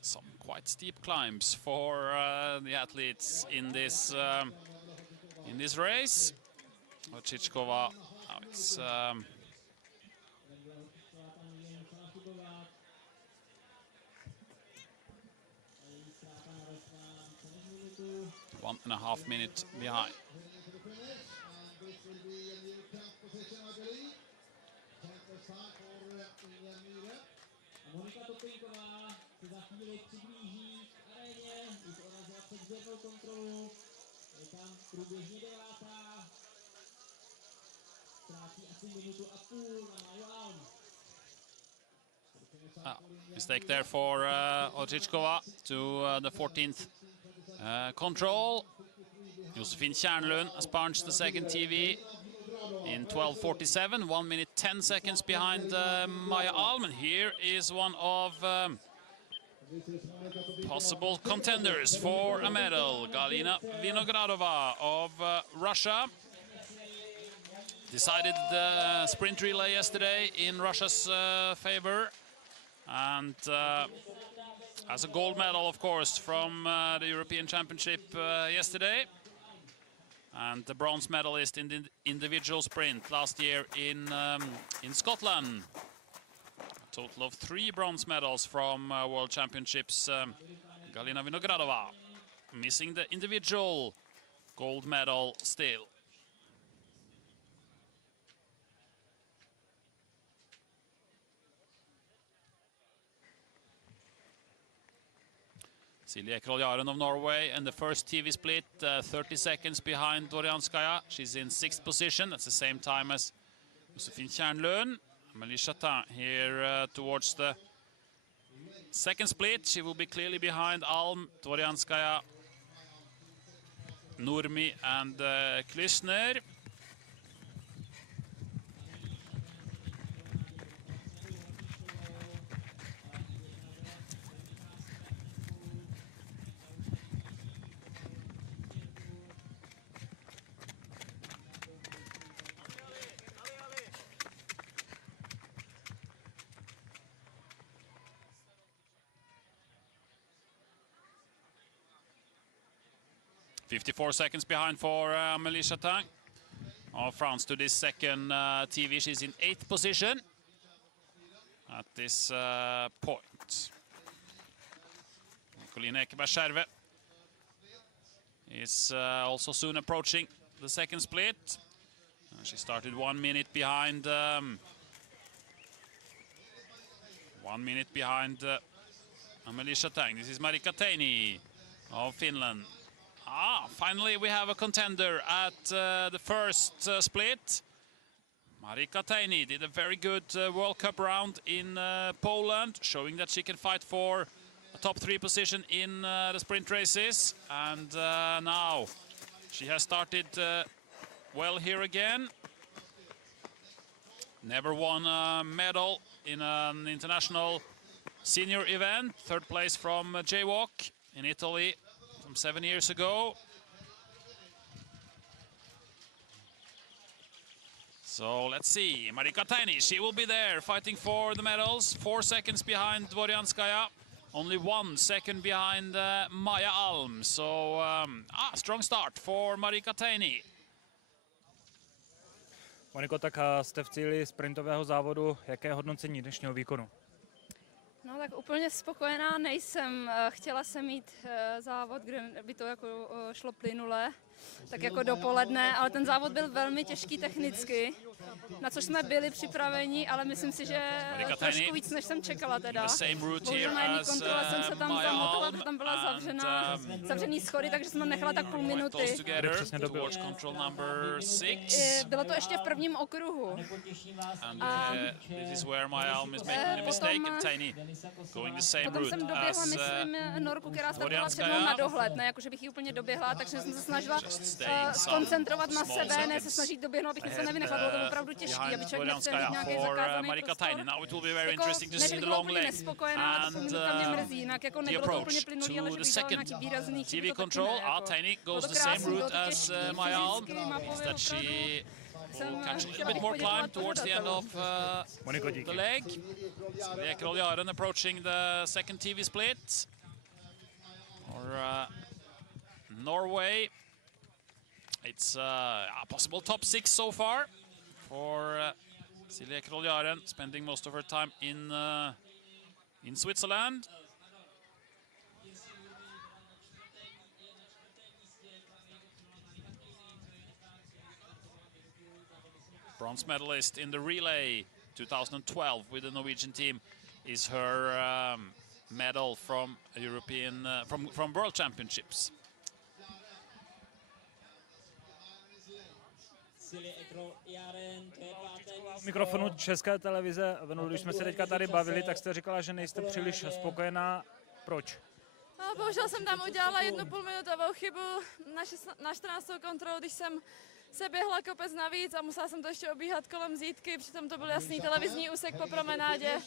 Some quite steep climbs for the athletes in this race. Horčičková, it's 1.5 minutes behind. se za chvíli přiblíží k aréně, už ona za předběrnou kontrolu, je tam průběžně 9. Ztrácí asi minutu a půl na Maju Alm. Mistake there for Odřičkova to the 14th control. Josefin Kärnlund has punched the second TV in 12:47, 1 minute 10 seconds behind Maja Alm. And here is one of possible contenders for a medal, Galina Vinogradova of Russia. Decided the sprint relay yesterday in Russia's favor, and has a gold medal, of course, from the European Championship yesterday, and the bronze medalist in the individual sprint last year in Scotland. A total of 3 bronze medals from World Championships. Galina Vinogradova missing the individual gold medal still. Silje Kroljarin of Norway and the first TV split, 30 seconds behind Dorianskaya. She's in 6th position. That's the same time as Josefin Kärnlund. Amélie Chatin here towards the second split. She will be clearly behind Alm, Dorianskaya, Nurmi and Klysner. 54 seconds behind for Amélie Chatin of France to this second TV. She's in 8th position at this point. Colleen Ekeberg-Skjerve is also soon approaching the second split. She started 1 minute behind. 1 minute behind Amélie Chatin. This is Marika Teini of Finland. Finally we have a contender at the first split. Marika Teini did a very good World Cup round in Poland, showing that she can fight for a top 3 position in the sprint races. And now she has started well here again. Never won a medal in an international senior event. 3rd place from Jaywalk in Italy from 7 years ago. So let's see, Marika Teini, she will be there fighting for the medals. 4 seconds behind Dvoryanskaya, only 1 second behind Maja Alm. So strong start for Marika Teini. Moniko, tak jste v cíli sprintového závodu. Jaké je hodnocení dnešního výkonu? No tak úplně spokojená nejsem. Chtěla jsem mít závod, kde by to jako šlo plynule, tak jako dopoledne, ale ten závod byl velmi těžký technicky, na což jsme byli připraveni, ale myslím si, že trošku víc, než jsem čekala teda. Bohužel na jedné kontrole jsem se tam zamotala, protože tam byla zavřený schody, takže jsem tam nechala tak půl minuty. Bylo to ještě v prvním okruhu. Potom jsem doběhla, myslím, Norku, která startovala před mnou na dohled, ne, jakože bych ji úplně doběhla, takže jsem se snažila skoncentrovat na sebe, ne se snažit doběhnout, abych něco nevynechala, bylo to opravdu těžké, aby člověk nechce mít nějaký zakázaný prostor. Nebyl byla úplně nespokojená, ale to minutka mě mrzí, jinak jako nebylo to úplně plynulý, ale že bych dala nějaký výrazný chyby, to taky ne, bylo to krásný, bylo to těžký, fyzicky, mapově We'll catch a little bit more climb towards the end of the leg. Silje Kroljarin approaching the second TV split. Or Norway. It's a possible top 6 so far for Silje Kroljarin, spending most of her time in Switzerland. Bronze medalist in the relay 2012 with the Norwegian team is her medal from European, from World Championships. Mikrofonu České televize, Venu, když jsme se teďka tady bavili, tak jste říkala, že nejste příliš spokojená. Proč? No, bohužel jsem tam udělala 1,5 minutovou chybu na 14. kontrolu, když jsem se běhla kopec navíc a musela jsem to ještě obíhat kolem zítky, přitom to byl jasný televizní úsek po promenádě.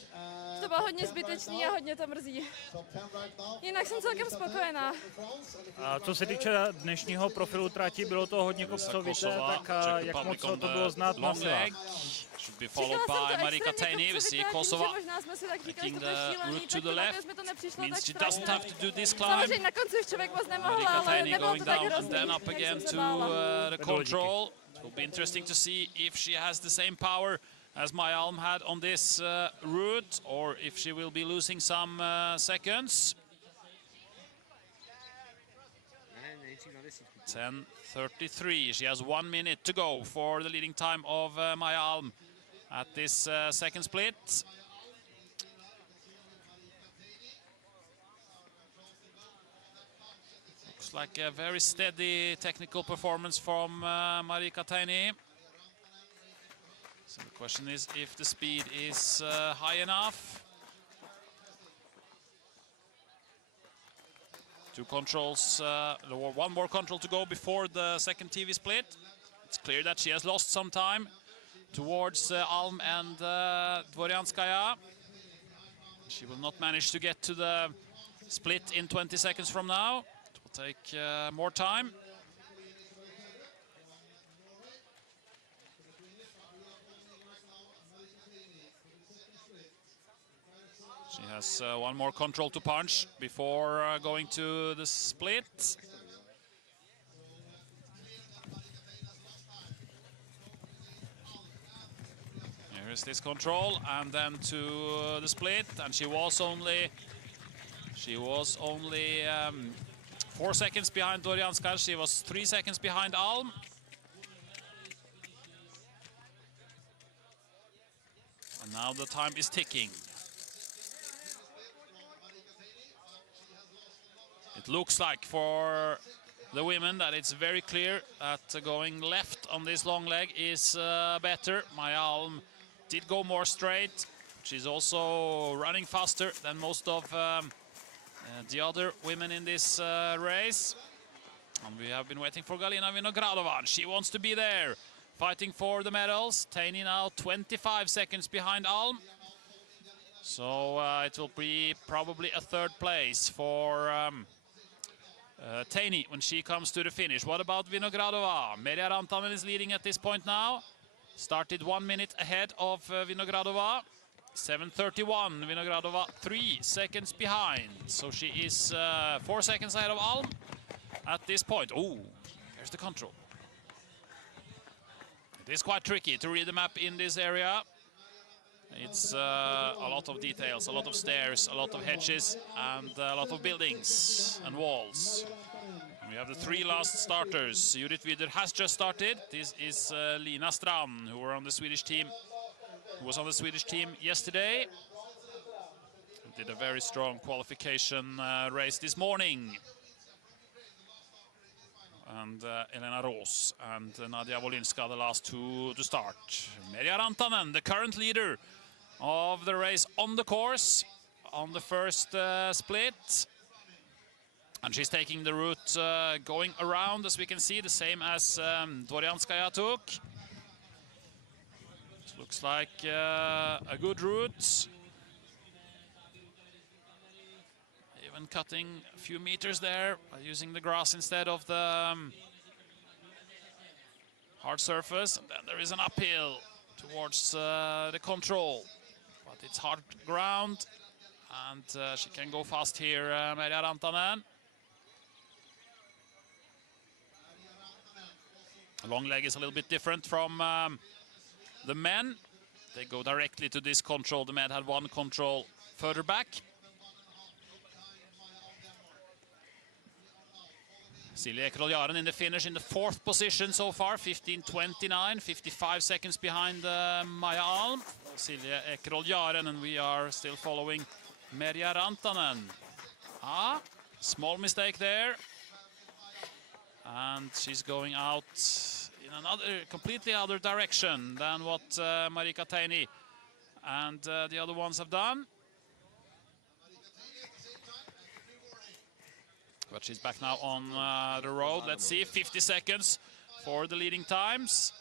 To bylo hodně zbytečný a hodně to mrzí. Jinak jsem celkem spokojená. A co se týče dnešního profilu trati, bylo to hodně kopcovité, tak jak moc to bylo znát na silách? Should be followed by Marika Taini. We see Kosova taking the route to the left. Means she doesn't have to do this climb. Na konci už člověk moc nemohl, Marika ale Taini nebylo going to tak down and hrozný. then up again to the control. It will be interesting to see if she has the same power as Maja Alm had on this route, or if she will be losing some seconds. 10:33. She has 1 minute to go for the leading time of Maja Alm at this second split. Looks like a very steady technical performance from Marika Taini. So the question is if the speed is high enough. Two controls, one more control to go before the second TV split. It's clear that she has lost some time towards Alm and Dvoryanskaya. She will not manage to get to the split in 20 seconds from now. It will take more time. She has one more control to punch before going to the split. Here is this control, and then to the split, and she was only 4 seconds behind Dvoryanskaya. She was 3 seconds behind Alm. And now the time is ticking. It looks like for the women that it's very clear that going left on this long leg is better. Maja Alm did go more straight. She's also running faster than most of the other women in this race. And we have been waiting for Galina Vinogradova. She wants to be there, fighting for the medals. Taini now 25 seconds behind Alm. So it will be probably a third place for Taini when she comes to the finish. What about Vinogradova? Merja Rantanen is leading at this point now. Started 1 minute ahead of Vinogradova. 7:31. Vinogradova 3 seconds behind. So she is 4 seconds ahead of Alm at this point. Oh, here's the control. It is quite tricky to read the map in this area. It's a lot of details, a lot of stairs, a lot of hedges, and a lot of buildings and walls. And we have the 3 last starters. Judith Wider has just started. This is Lina Strand, who was on the Swedish team yesterday. Did a very strong qualification race this morning. And Elena Roos and Nadia Wolinska, the last 2 to start. Merja Rantanen, the current leader of the race on the course on the first split. And she's taking the route going around, as we can see, the same as Dvoryanskaya took. This looks like a good route. Even cutting a few meters there by using the grass instead of the hard surface. And then there is an uphill towards the control. But it's hard ground, and she can go fast here, Merja Rantanen. Long leg is a little bit different from the men. They go directly to this control. The men had one control further back. Silje Ekerhold Jaren in the finish in the 4th position so far, 15:29, 55 seconds behind Maja Alm. Silje Ekerhold Jaren, and we are still following Merja Rantanen. Small mistake there. And she's going out in another, completely other direction than what Marika Teini and the other ones have done. But she's back now on the road. Let's see, 50 seconds for the leading times.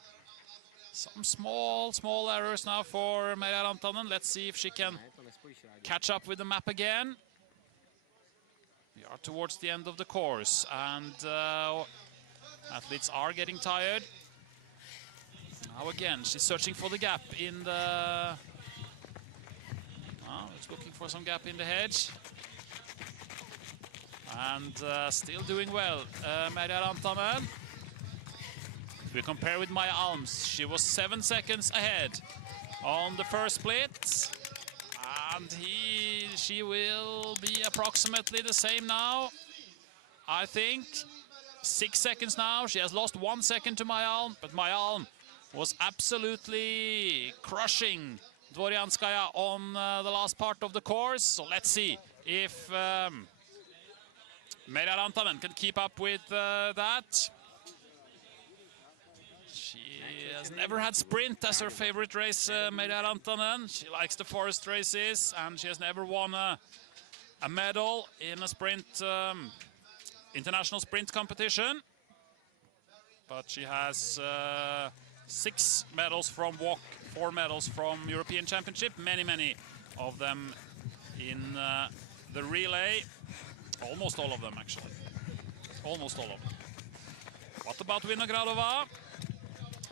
Some small errors now for Merja Rantanen. Let's see if she can catch up with the map again. We are towards the end of the course, and athletes are getting tired. Now again, she's searching for the gap in the... it's looking for some gap in the hedge. And still doing well, Merja Rantanen. If we compare with Maja Alms, she was 7 seconds ahead on the first split. And she will be approximately the same now, I think. 6 seconds now. She has lost 1 second to Maja Alm, but Maja Alm was absolutely crushing Dvoryanskaya on the last part of the course. So let's see if Merja Rantanen can keep up with that. She has never had sprint as her favorite race, Merja Rantanen. She likes the forest races, and she has never won a medal in a sprint, international sprint competition. But she has 6 medals from walk, 4 medals from European Championship, many of them in the relay. Almost all of them, actually. Almost all of them. What about Vinogradova?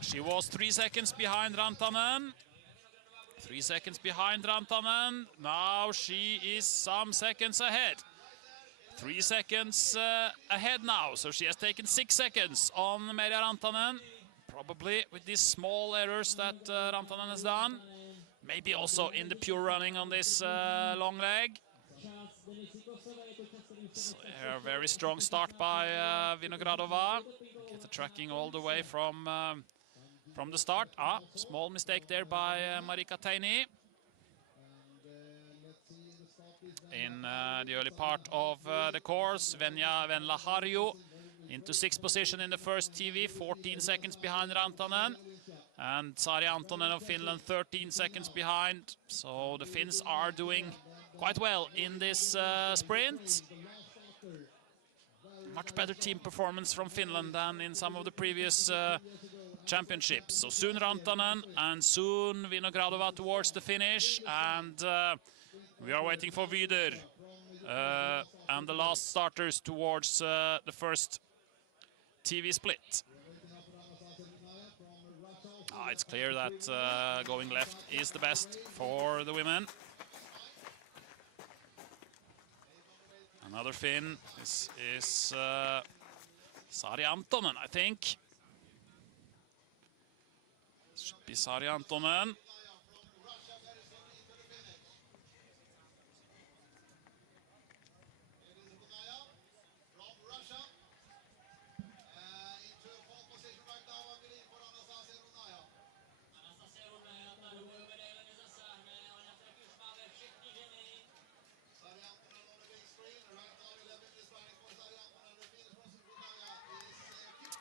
She was 3 seconds behind Rantanen. 3 seconds behind Rantanen. Now she is some seconds ahead. 3 seconds ahead now. So she has taken 6 seconds on Merja Rantanen. Probably with these small errors that Rantanen has done. Maybe also in the pure running on this long leg. So a very strong start by Vinogradova. Get the tracking all the way from the start. Small mistake there by Marika Teini. In the early part of the course, Venla Harju into 6th position in the first TV, 14 seconds behind Rantanen. And Sari Antonen of Finland 13 seconds behind. So the Finns are doing quite well in this sprint. Much better team performance from Finland than in some of the previous championships. So soon Rantanen and soon Vinogradova towards the finish. And we are waiting for Vyder and the last starters towards the first TV split. It's clear that going left is the best for the women. Another Finn is Sari Antonen, I think. Should be Sari Antonen.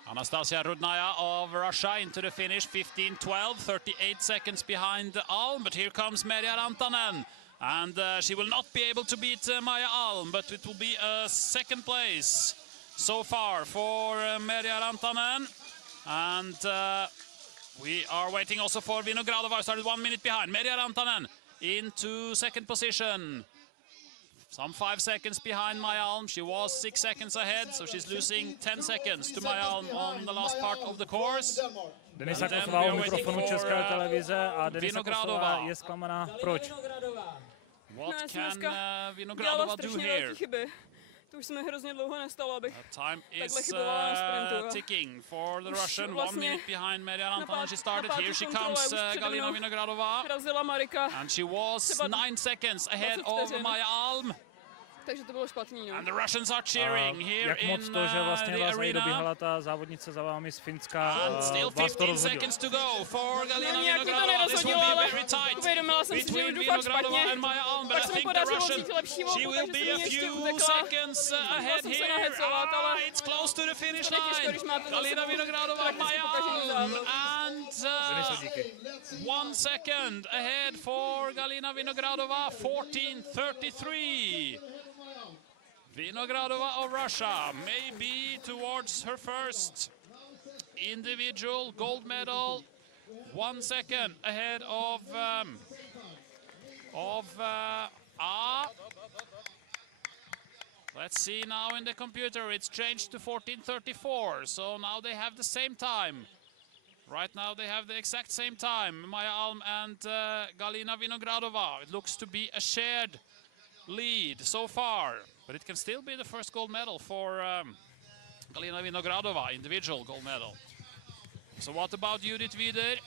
Anastasia Rudnaya of Russia into the finish, 15-12, 38 seconds behind Alm, but here comes Merja Rantanen. And she will not be able to beat Maja Alm, but it will be a second place so far for Merja Rantanen. And we are waiting also for Vinogradova, started 1 minute behind. Merja Rantanen into second position. Some 5 seconds behind Maja Alm. She was 6 seconds ahead, so she's losing 10 seconds to Maja Alm on the last part of the course. Denisa Kosová u mikrofonu České televize a Denisa Kosová je zklamaná. Proč? What can Vinogradova do here? To už se mi hrozně dlouho nestalo, abych time takhle is chybovala na sprintu. ticking for the Russian. 1 minute behind Merja Rantanen. She started. Here she comes, Galina Vinogradova. And she was 9 seconds ahead of Maja Alm. Takže to bylo špatný, no. And the Russians are cheering here jak moc in to, že vlastně the vás arena. doběhala ta závodnice za vámi z Finska, And still vás to 15 rozhodilo? seconds to go for Galina Nějak mi to Vinogradova. This will nerozhodilo, be ale very tight. uvědomila between Vinogradova and Maya Alm, but I think the Russian, she will be a few seconds ahead here. It's close to the finish line. Galina Vinogradova, Maya Alm, and 1 second ahead for Galina Vinogradova, 14:33. Vinogradova of Russia may be towards her first individual gold medal, 1 second ahead of let's see now in the computer, it's changed to 14:34, so now they have the same time. Right now they have the exact same time, Maya Alm and Galina Vinogradova. It looks to be a shared lead so far, but it can still be the first gold medal for Galina Vinogradova, individual gold medal. So what about Judith Wider?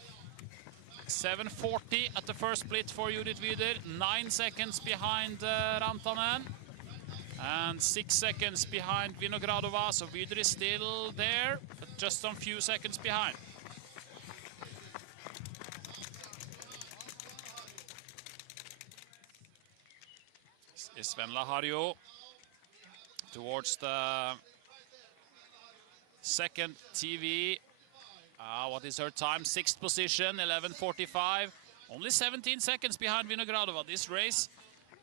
7:40 at the first split for Judith Wider, 9 seconds behind Rantanen, and 6 seconds behind Vinogradova. So Wider is still there, but just some few seconds behind. This is Sven Lahario towards the second TV. What is her time? 6th position, 11:45. Only 17 seconds behind Vinogradova. This race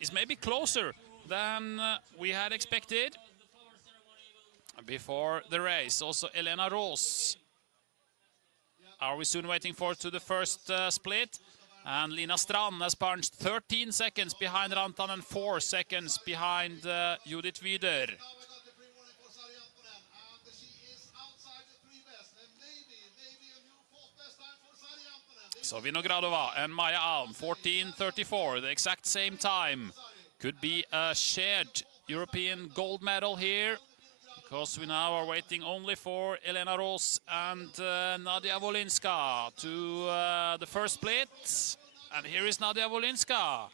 is maybe closer than we had expected before the race. Also, Elena Roos are we soon waiting for to the first split. And Lina Strand has punched 13 seconds behind Rantanen and 4 seconds behind Judith Wider. So Vinogradova and Maya Alm, 14:34, the exact same time. Could be a shared European gold medal here, because we now are waiting only for Elena Roos and Nadia Wolinska to the first split. And here is Nadia Wolinska.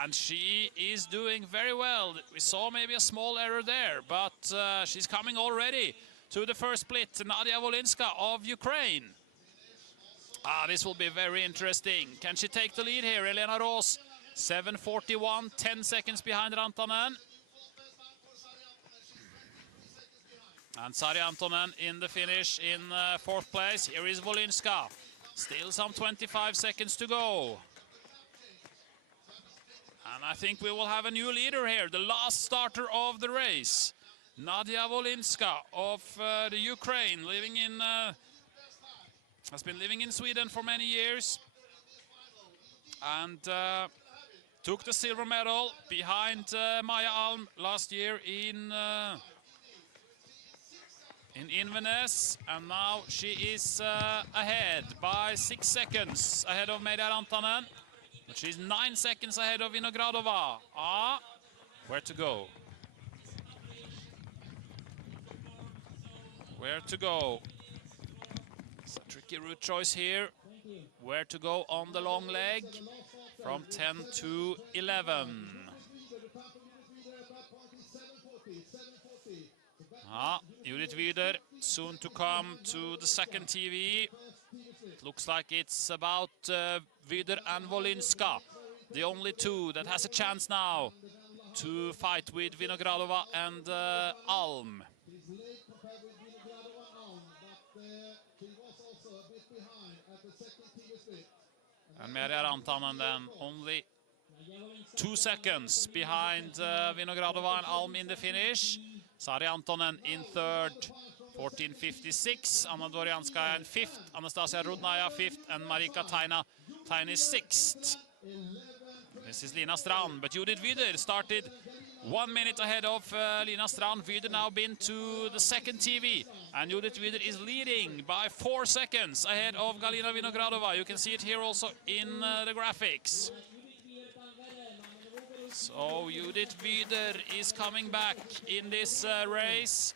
And she is doing very well. We saw maybe a small error there, but she's coming already to the first split. Nadia Wolinska of Ukraine. This will be very interesting. Can she take the lead here? Elena Roos, 7:41, 10 seconds behind Rantanen. And Sari Antonen in the finish in 4th place. Here is Wolinska. Still some 25 seconds to go. And I think we will have a new leader here, the last starter of the race. Nadia Wolinska of the Ukraine, living in... has been living in Sweden for many years and took the silver medal behind Maya Alm last year in Inverness, and now she is ahead by 6 seconds ahead of Merja Rantanen, but she's 9 seconds ahead of Vinogradova. Where to go? Where to go? It's a tricky route choice here. Where to go on the long leg from 10 to 11. Judith Wider soon to come to the second TV. It looks like it's about Wider and Wolinska, the only two that has a chance now to fight with Vinogradova and Alm. And Merja Rantanen then only 2 seconds behind Vinogradova and Alm in the finish. Sari Antonen in 3rd, 14:56. Anna Dorianskaya in 5th, Anastasia Rudnaya 5th, and Marika Taina 6th. This is Lina Strand, but Judith Wider started 1 minute ahead of Lina Strand. Wider now been to the second TV, and Judith Wider is leading by 4 seconds ahead of Galina Vinogradova. You can see it here also in the graphics. So Judith Wider is coming back in this race.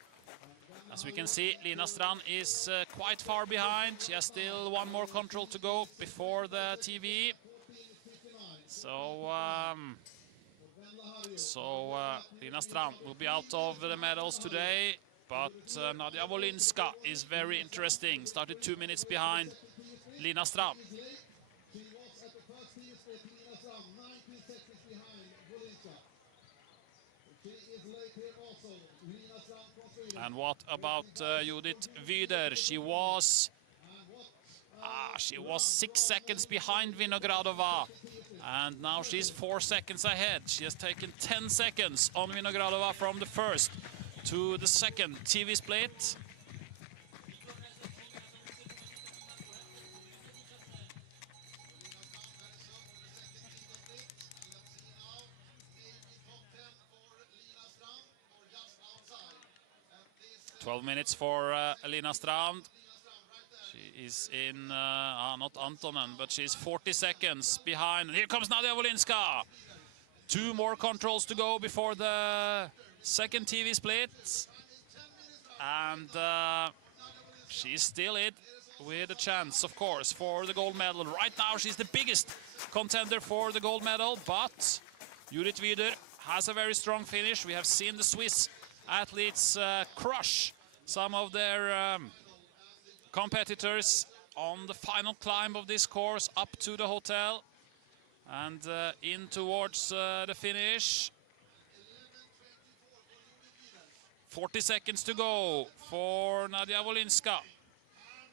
As we can see, Lina Strand is quite far behind. She has still one more control to go before the TV. So, Lina Strand will be out of the medals today, but Nadia Wolinska is very interesting. Started 2 minutes behind Lina Strand. And what about Judith Wider? She was 6 seconds behind Vinogradova, and now she's 4 seconds ahead. She has taken 10 seconds on Vinogradova from the first to the second TV split. "12 minutes for Elina Strand. She is in, not Antonen, but she's 40 seconds behind. And here comes Nadia Wolinska. 2 more controls to go before the second TV split. And she's still it with a chance, of course, for the gold medal. Right now, she's the biggest contender for the gold medal, but Judith Wider has a very strong finish. We have seen the Swiss athletes crush some of their competitors on the final climb of this course up to the hotel and in towards the finish. 40 seconds to go for Nadia Wolinska.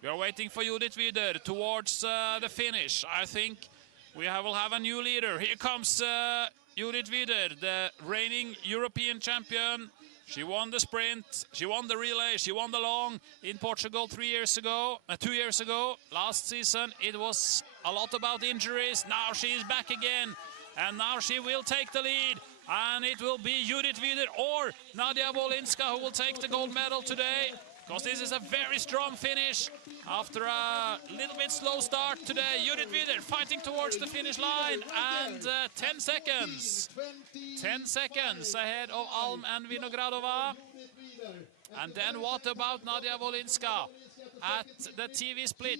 We are waiting for Judith Wider towards the finish. I think we will have a new leader. Here comes Judith Wider, the reigning European champion. She won the sprint, she won the relay, she won the long in Portugal 2 years ago. Last season it was a lot about injuries. Now she is back again, and now she will take the lead. And it will be Judith Wider or Nadia Wolinska who will take the gold medal today, because this is a very strong finish after a little bit slow start today. Judith Wider fighting towards the finish line, and 10 seconds. 10 seconds ahead of Alm and Vinogradova. And then what about Nadia Wolinska at the TV split?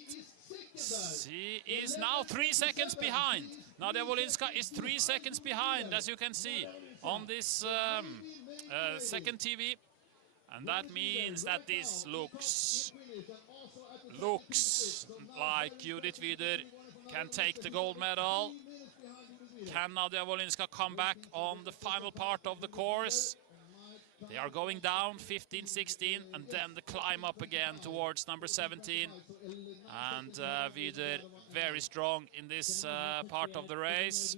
She is now 3 seconds behind. Nadia Wolinska is 3 seconds behind, as you can see on this second TV. And that means that this looks like Judith Wider can take the gold medal. Can Nadia Wolinska come back on the final part of the course? They are going down 15, 16, and then the climb up again towards number 17. And Wider very strong in this part of the race.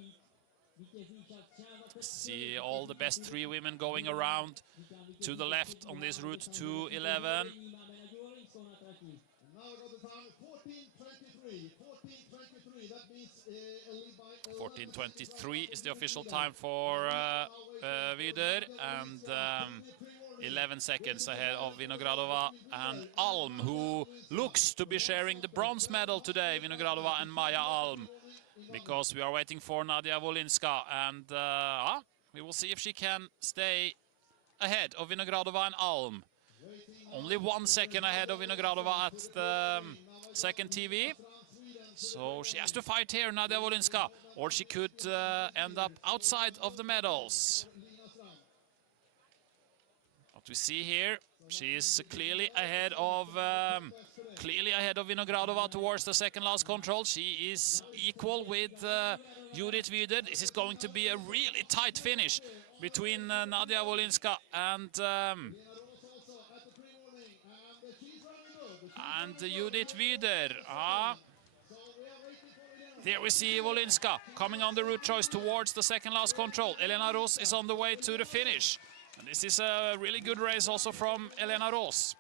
See all the best 3 women going around to the left on this route to 11. 14:23 is the official time for Wider, and 11 seconds ahead of Vinogradova and Alm, who looks to be sharing the bronze medal today, Vinogradova and Maja Alm, because we are waiting for Nadia Wolinska, and we will see if she can stay ahead of Vinogradova and Alm. Only 1 second ahead of Vinogradova at the second TV. So she has to fight here, Nadia Wolinska, or she could end up outside of the medals. What we see here, she is clearly ahead of Vinogradova towards the second last control. She is equal with Judith Wider. This is going to be a really tight finish between Nadia Wolinska and Judith Wider. There we see Wolinska coming on the route choice towards the second last control. Elena Roos is on the way to the finish. And this is a really good race also from Elena Roos.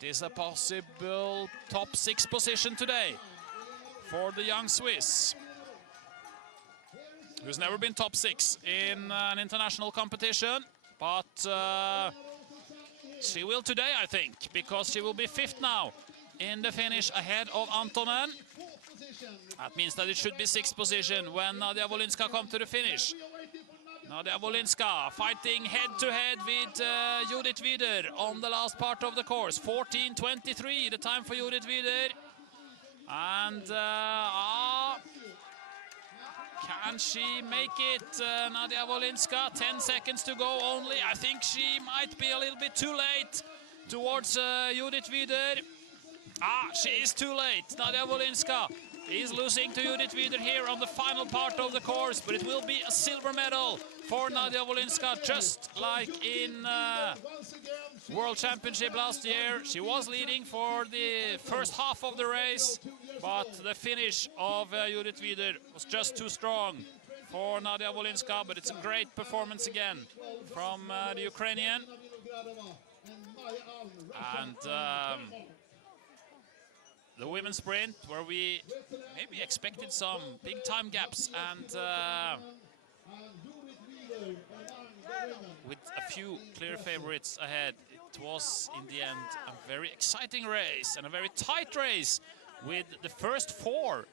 It is a possible top 6 position today for the young Swiss, who's never been top 6 in an international competition. But she will today, I think, because she will be 5th now in the finish ahead of Antonen. That means that it should be 6th position when Nadia Wolinska comes to the finish. Nadia Wolinska fighting head-to-head with Judith Wider on the last part of the course. 14:23, the time for Judith Wider. And can she make it, Nadia Wolinska? 10 seconds to go only. I think she might be a little bit too late towards Judith Wider. She is too late. Nadia Wolinska is losing to Judith Wider here on the final part of the course, but it will be a silver medal for Nadia Wolinska, just like in World Championship last year. She was leading for the first half of the race, but the finish of Judith Wider was just too strong for Nadia Wolinska, but it's a great performance again from the Ukrainian. And the women's sprint, where we maybe expected some big time gaps, and with a few clear favorites ahead, it was in the end a very exciting race and a very tight race, with the first four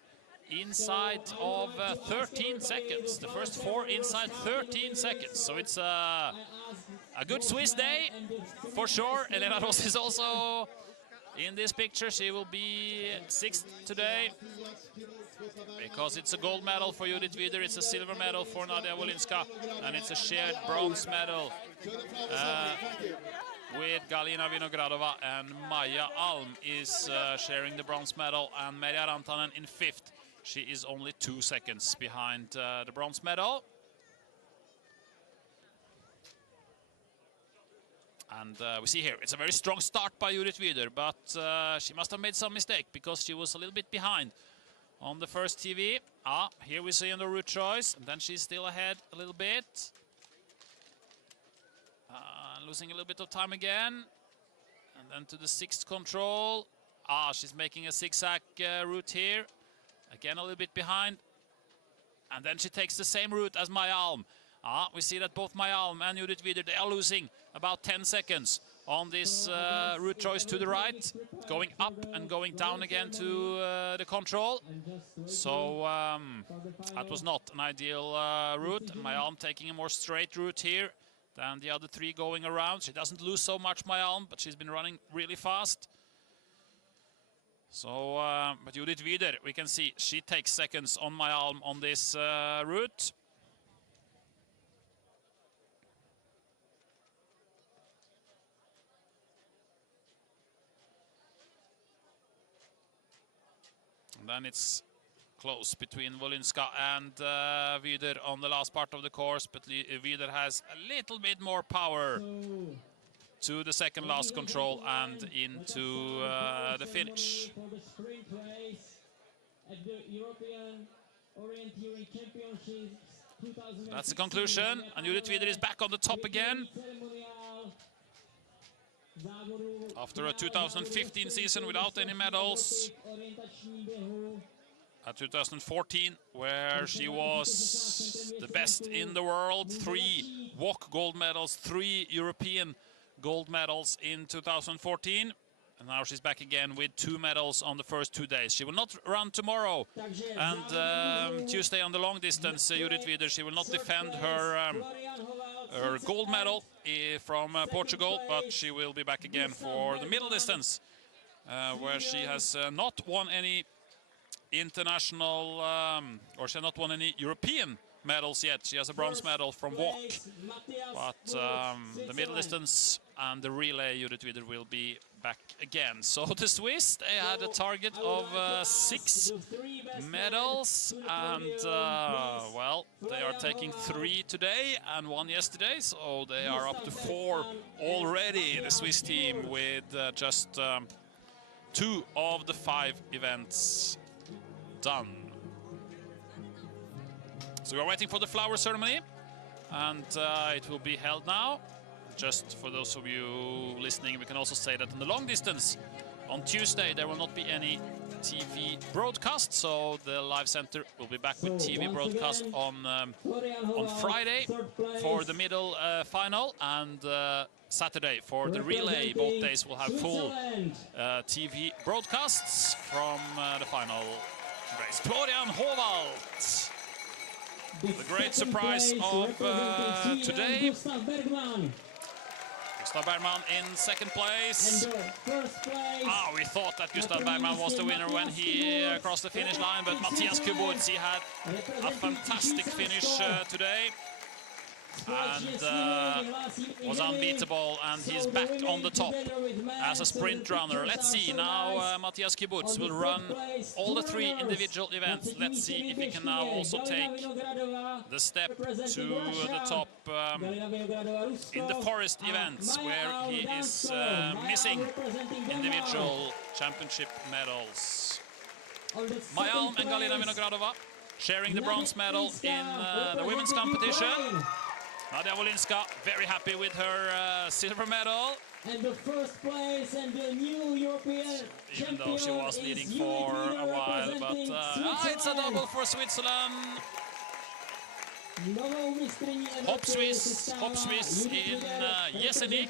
inside of 13 seconds. The first four inside 13 seconds. So it's a good Swiss day for sure. Elena Ross is also in this picture. She will be 6th today, because it's a gold medal for Judith Wider, it's a silver medal for Nadia Wolinska, and it's a shared bronze medal with Galina Vinogradova, and Maja Alm is sharing the bronze medal, and Merja Rantanen in 5th. She is only 2 seconds behind the bronze medal. And we see here, it's a very strong start by Judith Wider, but she must have made some mistake, because she was a little bit behind on the first TV. Here we see on the route choice, and then she's still ahead a little bit. Losing a little bit of time again. And then to the 6th control. She's making a zigzag route here. Again, a little bit behind. And then she takes the same route as Maja Alm. We see that both Maja Alm and Judith Wider, they are losing about 10 seconds on this route choice to the right, going up and going down again to the control. So that was not an ideal route. Maja Alm taking a more straight route here than the other three going around. She doesn't lose so much, Maja Alm, but she's been running really fast. So, but Judith Wider, we can see she takes seconds on Maja Alm on this route. And then it's close between Wolinska and Wider on the last part of the course, but Wider has a little bit more power to the second last control and into the finish. For the sprint race at the European Orienteering Championships 2016. That's the conclusion, and Judith Wider is back on the top again. After a 2015 season without any medals, at 2014, where she was the best in the world, 3 walk gold medals, 3 European gold medals in 2014, and now she's back again with 2 medals on the first 2 days. She will not run tomorrow, and Tuesday on the long distance, Judith Wider, she will not defend her gold medal from Portugal, but she will be back again for the middle distance, where she has not won any international, or she has not won any European medals yet. She has a bronze medal from walk, but the middle distance and the relay, Judith Wider will be back again. So the Swiss, they had a target of 6 medals, and well, they are taking 3 today and 1 yesterday, so they are up to 4 already, the Swiss team, with just 2 of the 5 events done. So we're waiting for the flower ceremony, and it will be held now. Just for those of you listening, we can also say that in the long distance on Tuesday there will not be any TV broadcast, so the live center will be back with TV broadcast on Friday for the middle final, and Saturday for the relay. Both days will have full TV broadcasts from the final race. Florian Håvald, the great surprise of today. Gustav Bergman in 2nd place. We thought that Gustav Bergman was the winner when he crossed the finish line, but Matthias Kubutz, he had a fantastic finish today. and was unbeatable, and he's back on the top as a sprint runner. Let's see, now Matthias Kibuc will run all the 3 individual events. Let's see if he can now also take the step to the top in the forest events, where he is missing individual championship medals. Mayalm and Galina Vinogradova sharing the bronze medal in the women's competition. Nadia Wolinska very happy with her silver medal. And the first place and the new European even though she was leading for a while, but it's a double for Switzerland. Hop Swiss in Jesenik.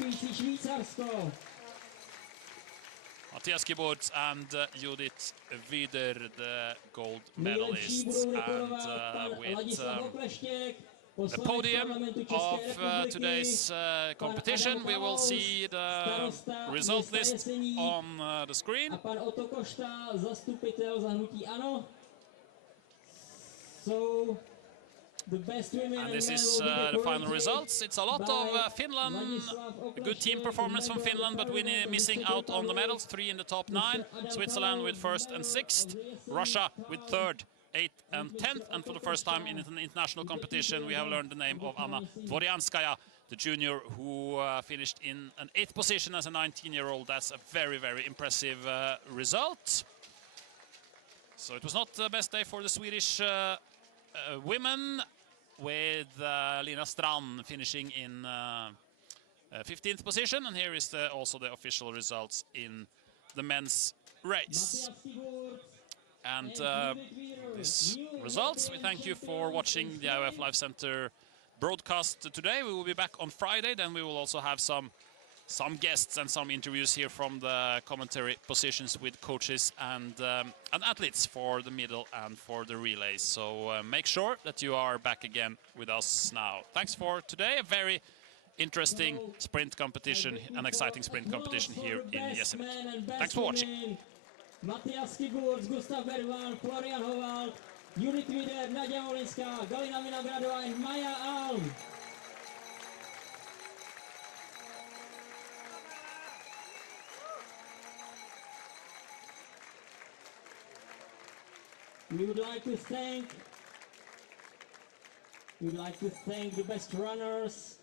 Matthias Kibuc and Judith Wider, the gold medalists, and with the podium of today's competition, we will see the result list on the screen. So the best women, and this is the final results. It's a lot of Finland, a good team performance from Finland, but we're missing out on the medals. 3 in the top 9. Switzerland with 1st and 6th. Russia with 3rd, 8th and 10th. And for the first time in an international competition, we have learned the name of Anna Dvorianskaya, the junior who finished in an 8th position as a 19-year-old. That's a very, very impressive result. So it was not the best day for the Swedish women, with Lina Strand finishing in 15th position. And here is also the official results in the men's race. And these results, we thank you for watching the IOF Live Center broadcast today. We will be back on Friday. Then we will also have some guests and some interviews here from the commentary positions with coaches and athletes for the middle and for the relays. So make sure that you are back again with us now. Thanks for today. A very interesting sprint competition, an exciting sprint competition here in Jesenik. Thanks for watching. Matthias Kibuc, Gustav Bergman, Florian Hovald, Judith Wider, Nadia Wolinska, Galina Vinogradova and Maya Alm. We would like to thank the best runners,